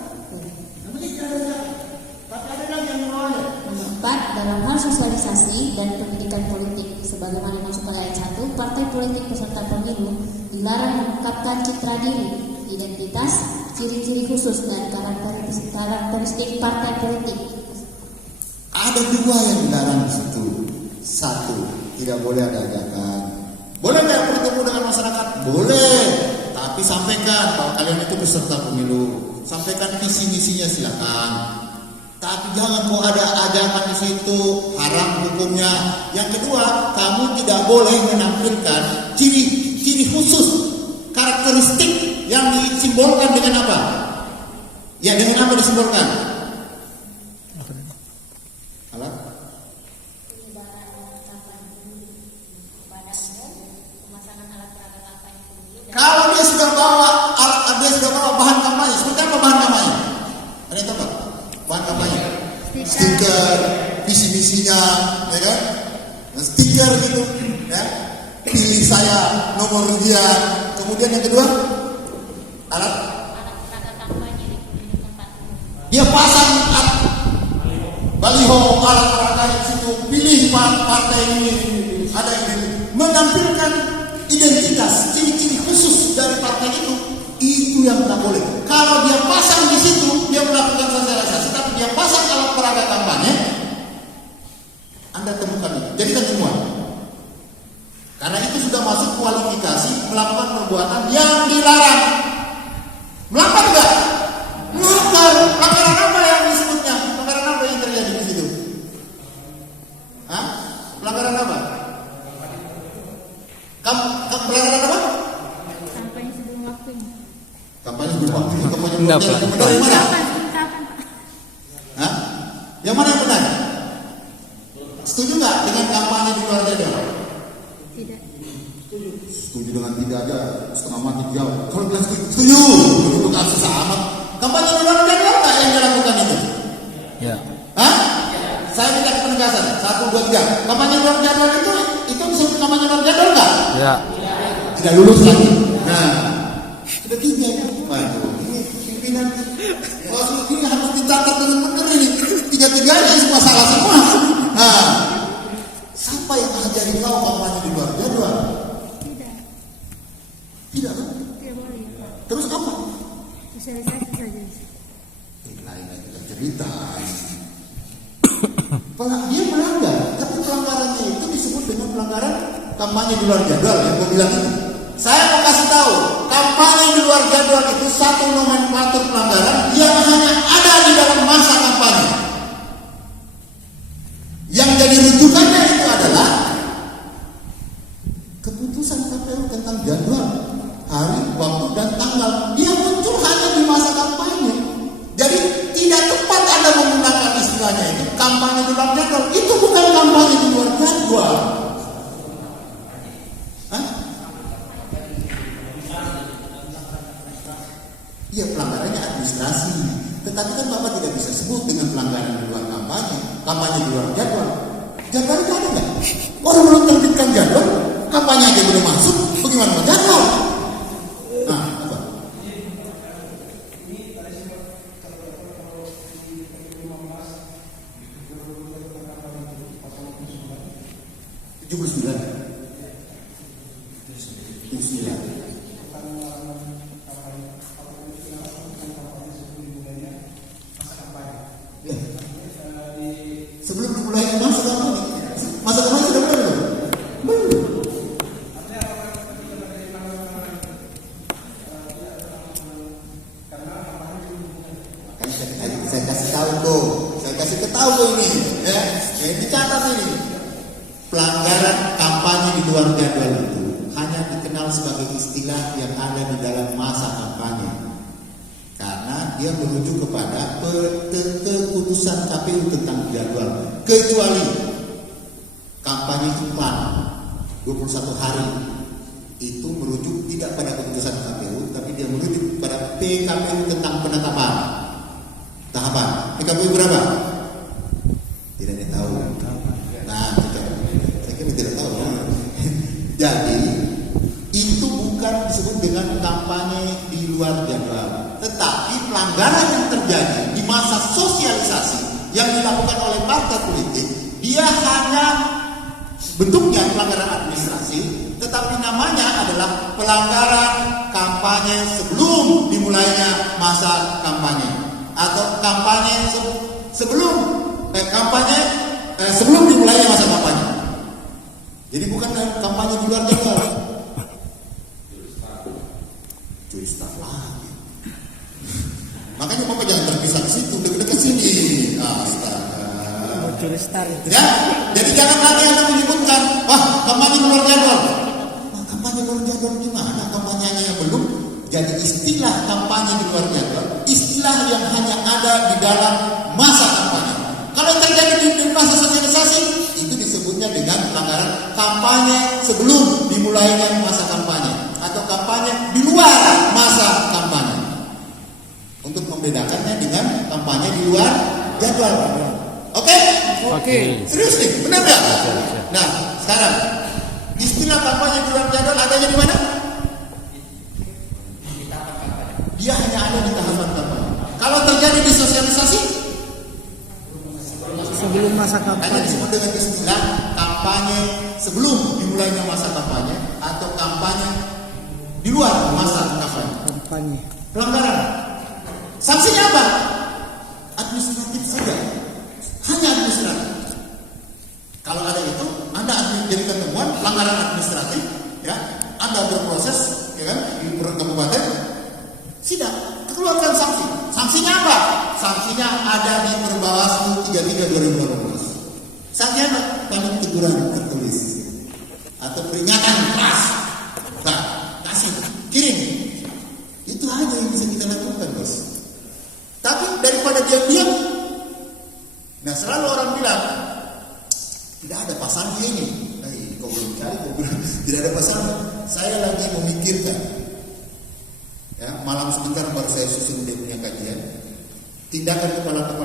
4, dalam hal sosialisasi dan pendidikan politik sebagaimana dimaksud pada ayat 1, partai politik peserta pemilu dilarang mengungkapkan citra diri, identitas, ciri-ciri khusus dan karakteristik partai politik. Ada 2 yang dilarang di situ. 1, tidak boleh ada ajakan. Boleh nggak bertemu dengan masyarakat? Boleh, tapi sampaikan kalau kalian itu peserta pemilu. Sampaikan visi misinya silakan. Tapi jangan kok ada ajakan di situ, haram hukumnya. Yang kedua, kamu tidak boleh menampilkan ciri khusus, karakteristik yang disimbolkan dengan apa? Ya, dengan apa disimbolkan? Alat? Kalau dia sudah bawa bahan kampanye, seperti apa bahan kampanye? Ada yang tahu Pak? Bahan kampanye, stiker, visi misinya, ya kan? Stiker gitu, ya. Pilih saya, nomor dia. Kemudian yang kedua, alat kampanye di tempat. Dia pasang baliho alat peraga di situ. Pilih partai ini. Ada ini menampilkan identitas, ciri-ciri khusus dari partai itu yang tidak boleh. Kalau dia pasang di situ, dia melakukan sosialisasi, tapi dia pasang alat peraga kampanye, Anda temukan itu. Jadikan semua. Karena itu sudah masuk kualifikasi melakukan perbuatan yang dilarang. Melanggar enggak? Melanggar. Pelanggaran apa yang disebutnya? Pelanggaran apa yang terjadi di situ? Hah? Pelanggaran apa? Pelanggaran apa? Kampanye sebelum waktunya. Kampanye sebelum waktunya. Kampanye Enggak, sebelum Pak. waktunya. Yang mana? Kapan? Hah? Yang mana yang benar? Setuju nggak dengan kampanye di luar jadwal? Tidak. Setuju dengan tidak aja setengah mati jauh. Kalau bilang setuju, itu kasus amat. Kampanye di luar jadwal nggak yang dilakukan itu? Ya. Hah? Saya minta penegasan. 1, 2, 3. Kampanye di luar jadwal itu disebut kampanye di luar jadwal nggak? Ya. Tidak lulus lagi. Nah, sudah 3. Waduh, ini pimpinan. Kalau ini harus dicatat dengan benar ini. 3-3-nya masalah semua. Nah, siapa yang ngajarin kau kampanye di luar jadwal? Tidak. Tidak kan? Tidak boleh. Terus apa? Sosialisasi saja. Lain lagi cerita. Dia melanggar, tapi pelanggarannya itu disebut dengan pelanggaran kampanye di luar jadwal yang gue bilang itu. Saya mau kasih tahu, kampanye di luar jadwal itu satu nomenklatur pelanggaran yang hanya ada di dalam masa kampanye. Yang jadi rujukannya itu adalah keputusan KPU tentang jadwal, hari, waktu, dan tanggal. Dia muncul hanya di masa kampanye. Jadi tidak tepat Anda menggunakan istilahnya itu kampanye di luar jadwal. Itu bukan kampanye di luar jadwal. Iya, pelanggarannya administrasi. Tetapi kan Bapak tidak bisa sebut dengan pelanggaran di luar kampanye. Kampanye di luar jadwal. Jadwal itu ada nggak? Orang belum terbitkan jadwal, kampanye aja belum masuk, bagaimana mau jadwal? Nah, apa? 79. Sebelum dimulai masa kampanye, masa kampanye sudah mulai belum? Belum. Saya kasih tahu tuh, ini, ya. Ini dicatat ini. Pelanggaran kampanye di luar jadwal itu hanya dikenal sebagai istilah yang ada di dalam masa kampanye. Karena dia merujuk kepada keputusan KPU tentang jadwal, kecuali kampanye iklan 21 hari itu merujuk tidak pada keputusan KPU, tapi dia merujuk pada PKPU tentang penetapan tahapan. PKPU berapa? Tidak ada tahu. Nah, saya kira tidak tahu. Jadi itu bukan disebut dengan kampanye di luar jadwal, tetapi pelanggaran yang terjadi di masa sosialisasi yang dilakukan oleh partai politik, dia hanya bentuknya pelanggaran administrasi, tetapi namanya adalah pelanggaran kampanye sebelum dimulainya masa kampanye, atau kampanye sebelum dimulainya masa kampanye. Jadi bukan kampanye di luar jadwal. Curi staf lagi. Makanya Bapak jangan terpisah ke situ, dekat sini. Astaga. Curi star itu. Ya, jadi jangan lagi Anda menyebutkan, wah kampanye di luar jadwal. Wah, kampanye di luar jadwal gimana? Kampanyenya yang belum. Jadi istilah kampanye di luar jadwal, istilah yang hanya ada di dalam masa kampanye. Kalau terjadi di masa sosialisasi, itu disebutnya dengan pelanggaran kampanye sebelum dimulainya masa kampanye, atau kampanye di luar masa kampanye. Untuk membedakannya dengan kampanye di luar jadwal. Oke? Oke. Serius nih, benar nggak? Nah, sekarang istilah kampanye di luar jadwal adanya di mana? Dia hanya ada di tahapan kampanye. Kalau terjadi di sosialisasi, Sebelum masa hanya kampanye. disebut dengan istilah kampanye sebelum dimulainya masa kampanye, atau kampanye di luar masa kampanye. Pelanggaran. Sanksinya apa? Administratif saja. Hanya administratif. Kalau ada itu, Anda jadikan temuan pelanggaran administratif, ya, Anda berproses, ya kan, di kabupaten, sidang, keluarkan sanksi. Sanksinya apa? Sanksinya ada di Perbawaslu 33/2018. Sanksinya apa? Paling teguran tertulis atau peringatan keras. Nah, kasih, kirim. Itu aja yang bisa kita lakukan, bos. Tapi daripada diam-diam, nah selalu orang bilang tidak ada pasalnya ini. Kau belum cari, kau bilang tidak ada pasalnya. Saya lagi memikirkan. Ya, malam sebentar baru saya susun dia punya kajian. Tindakan kepala-kepala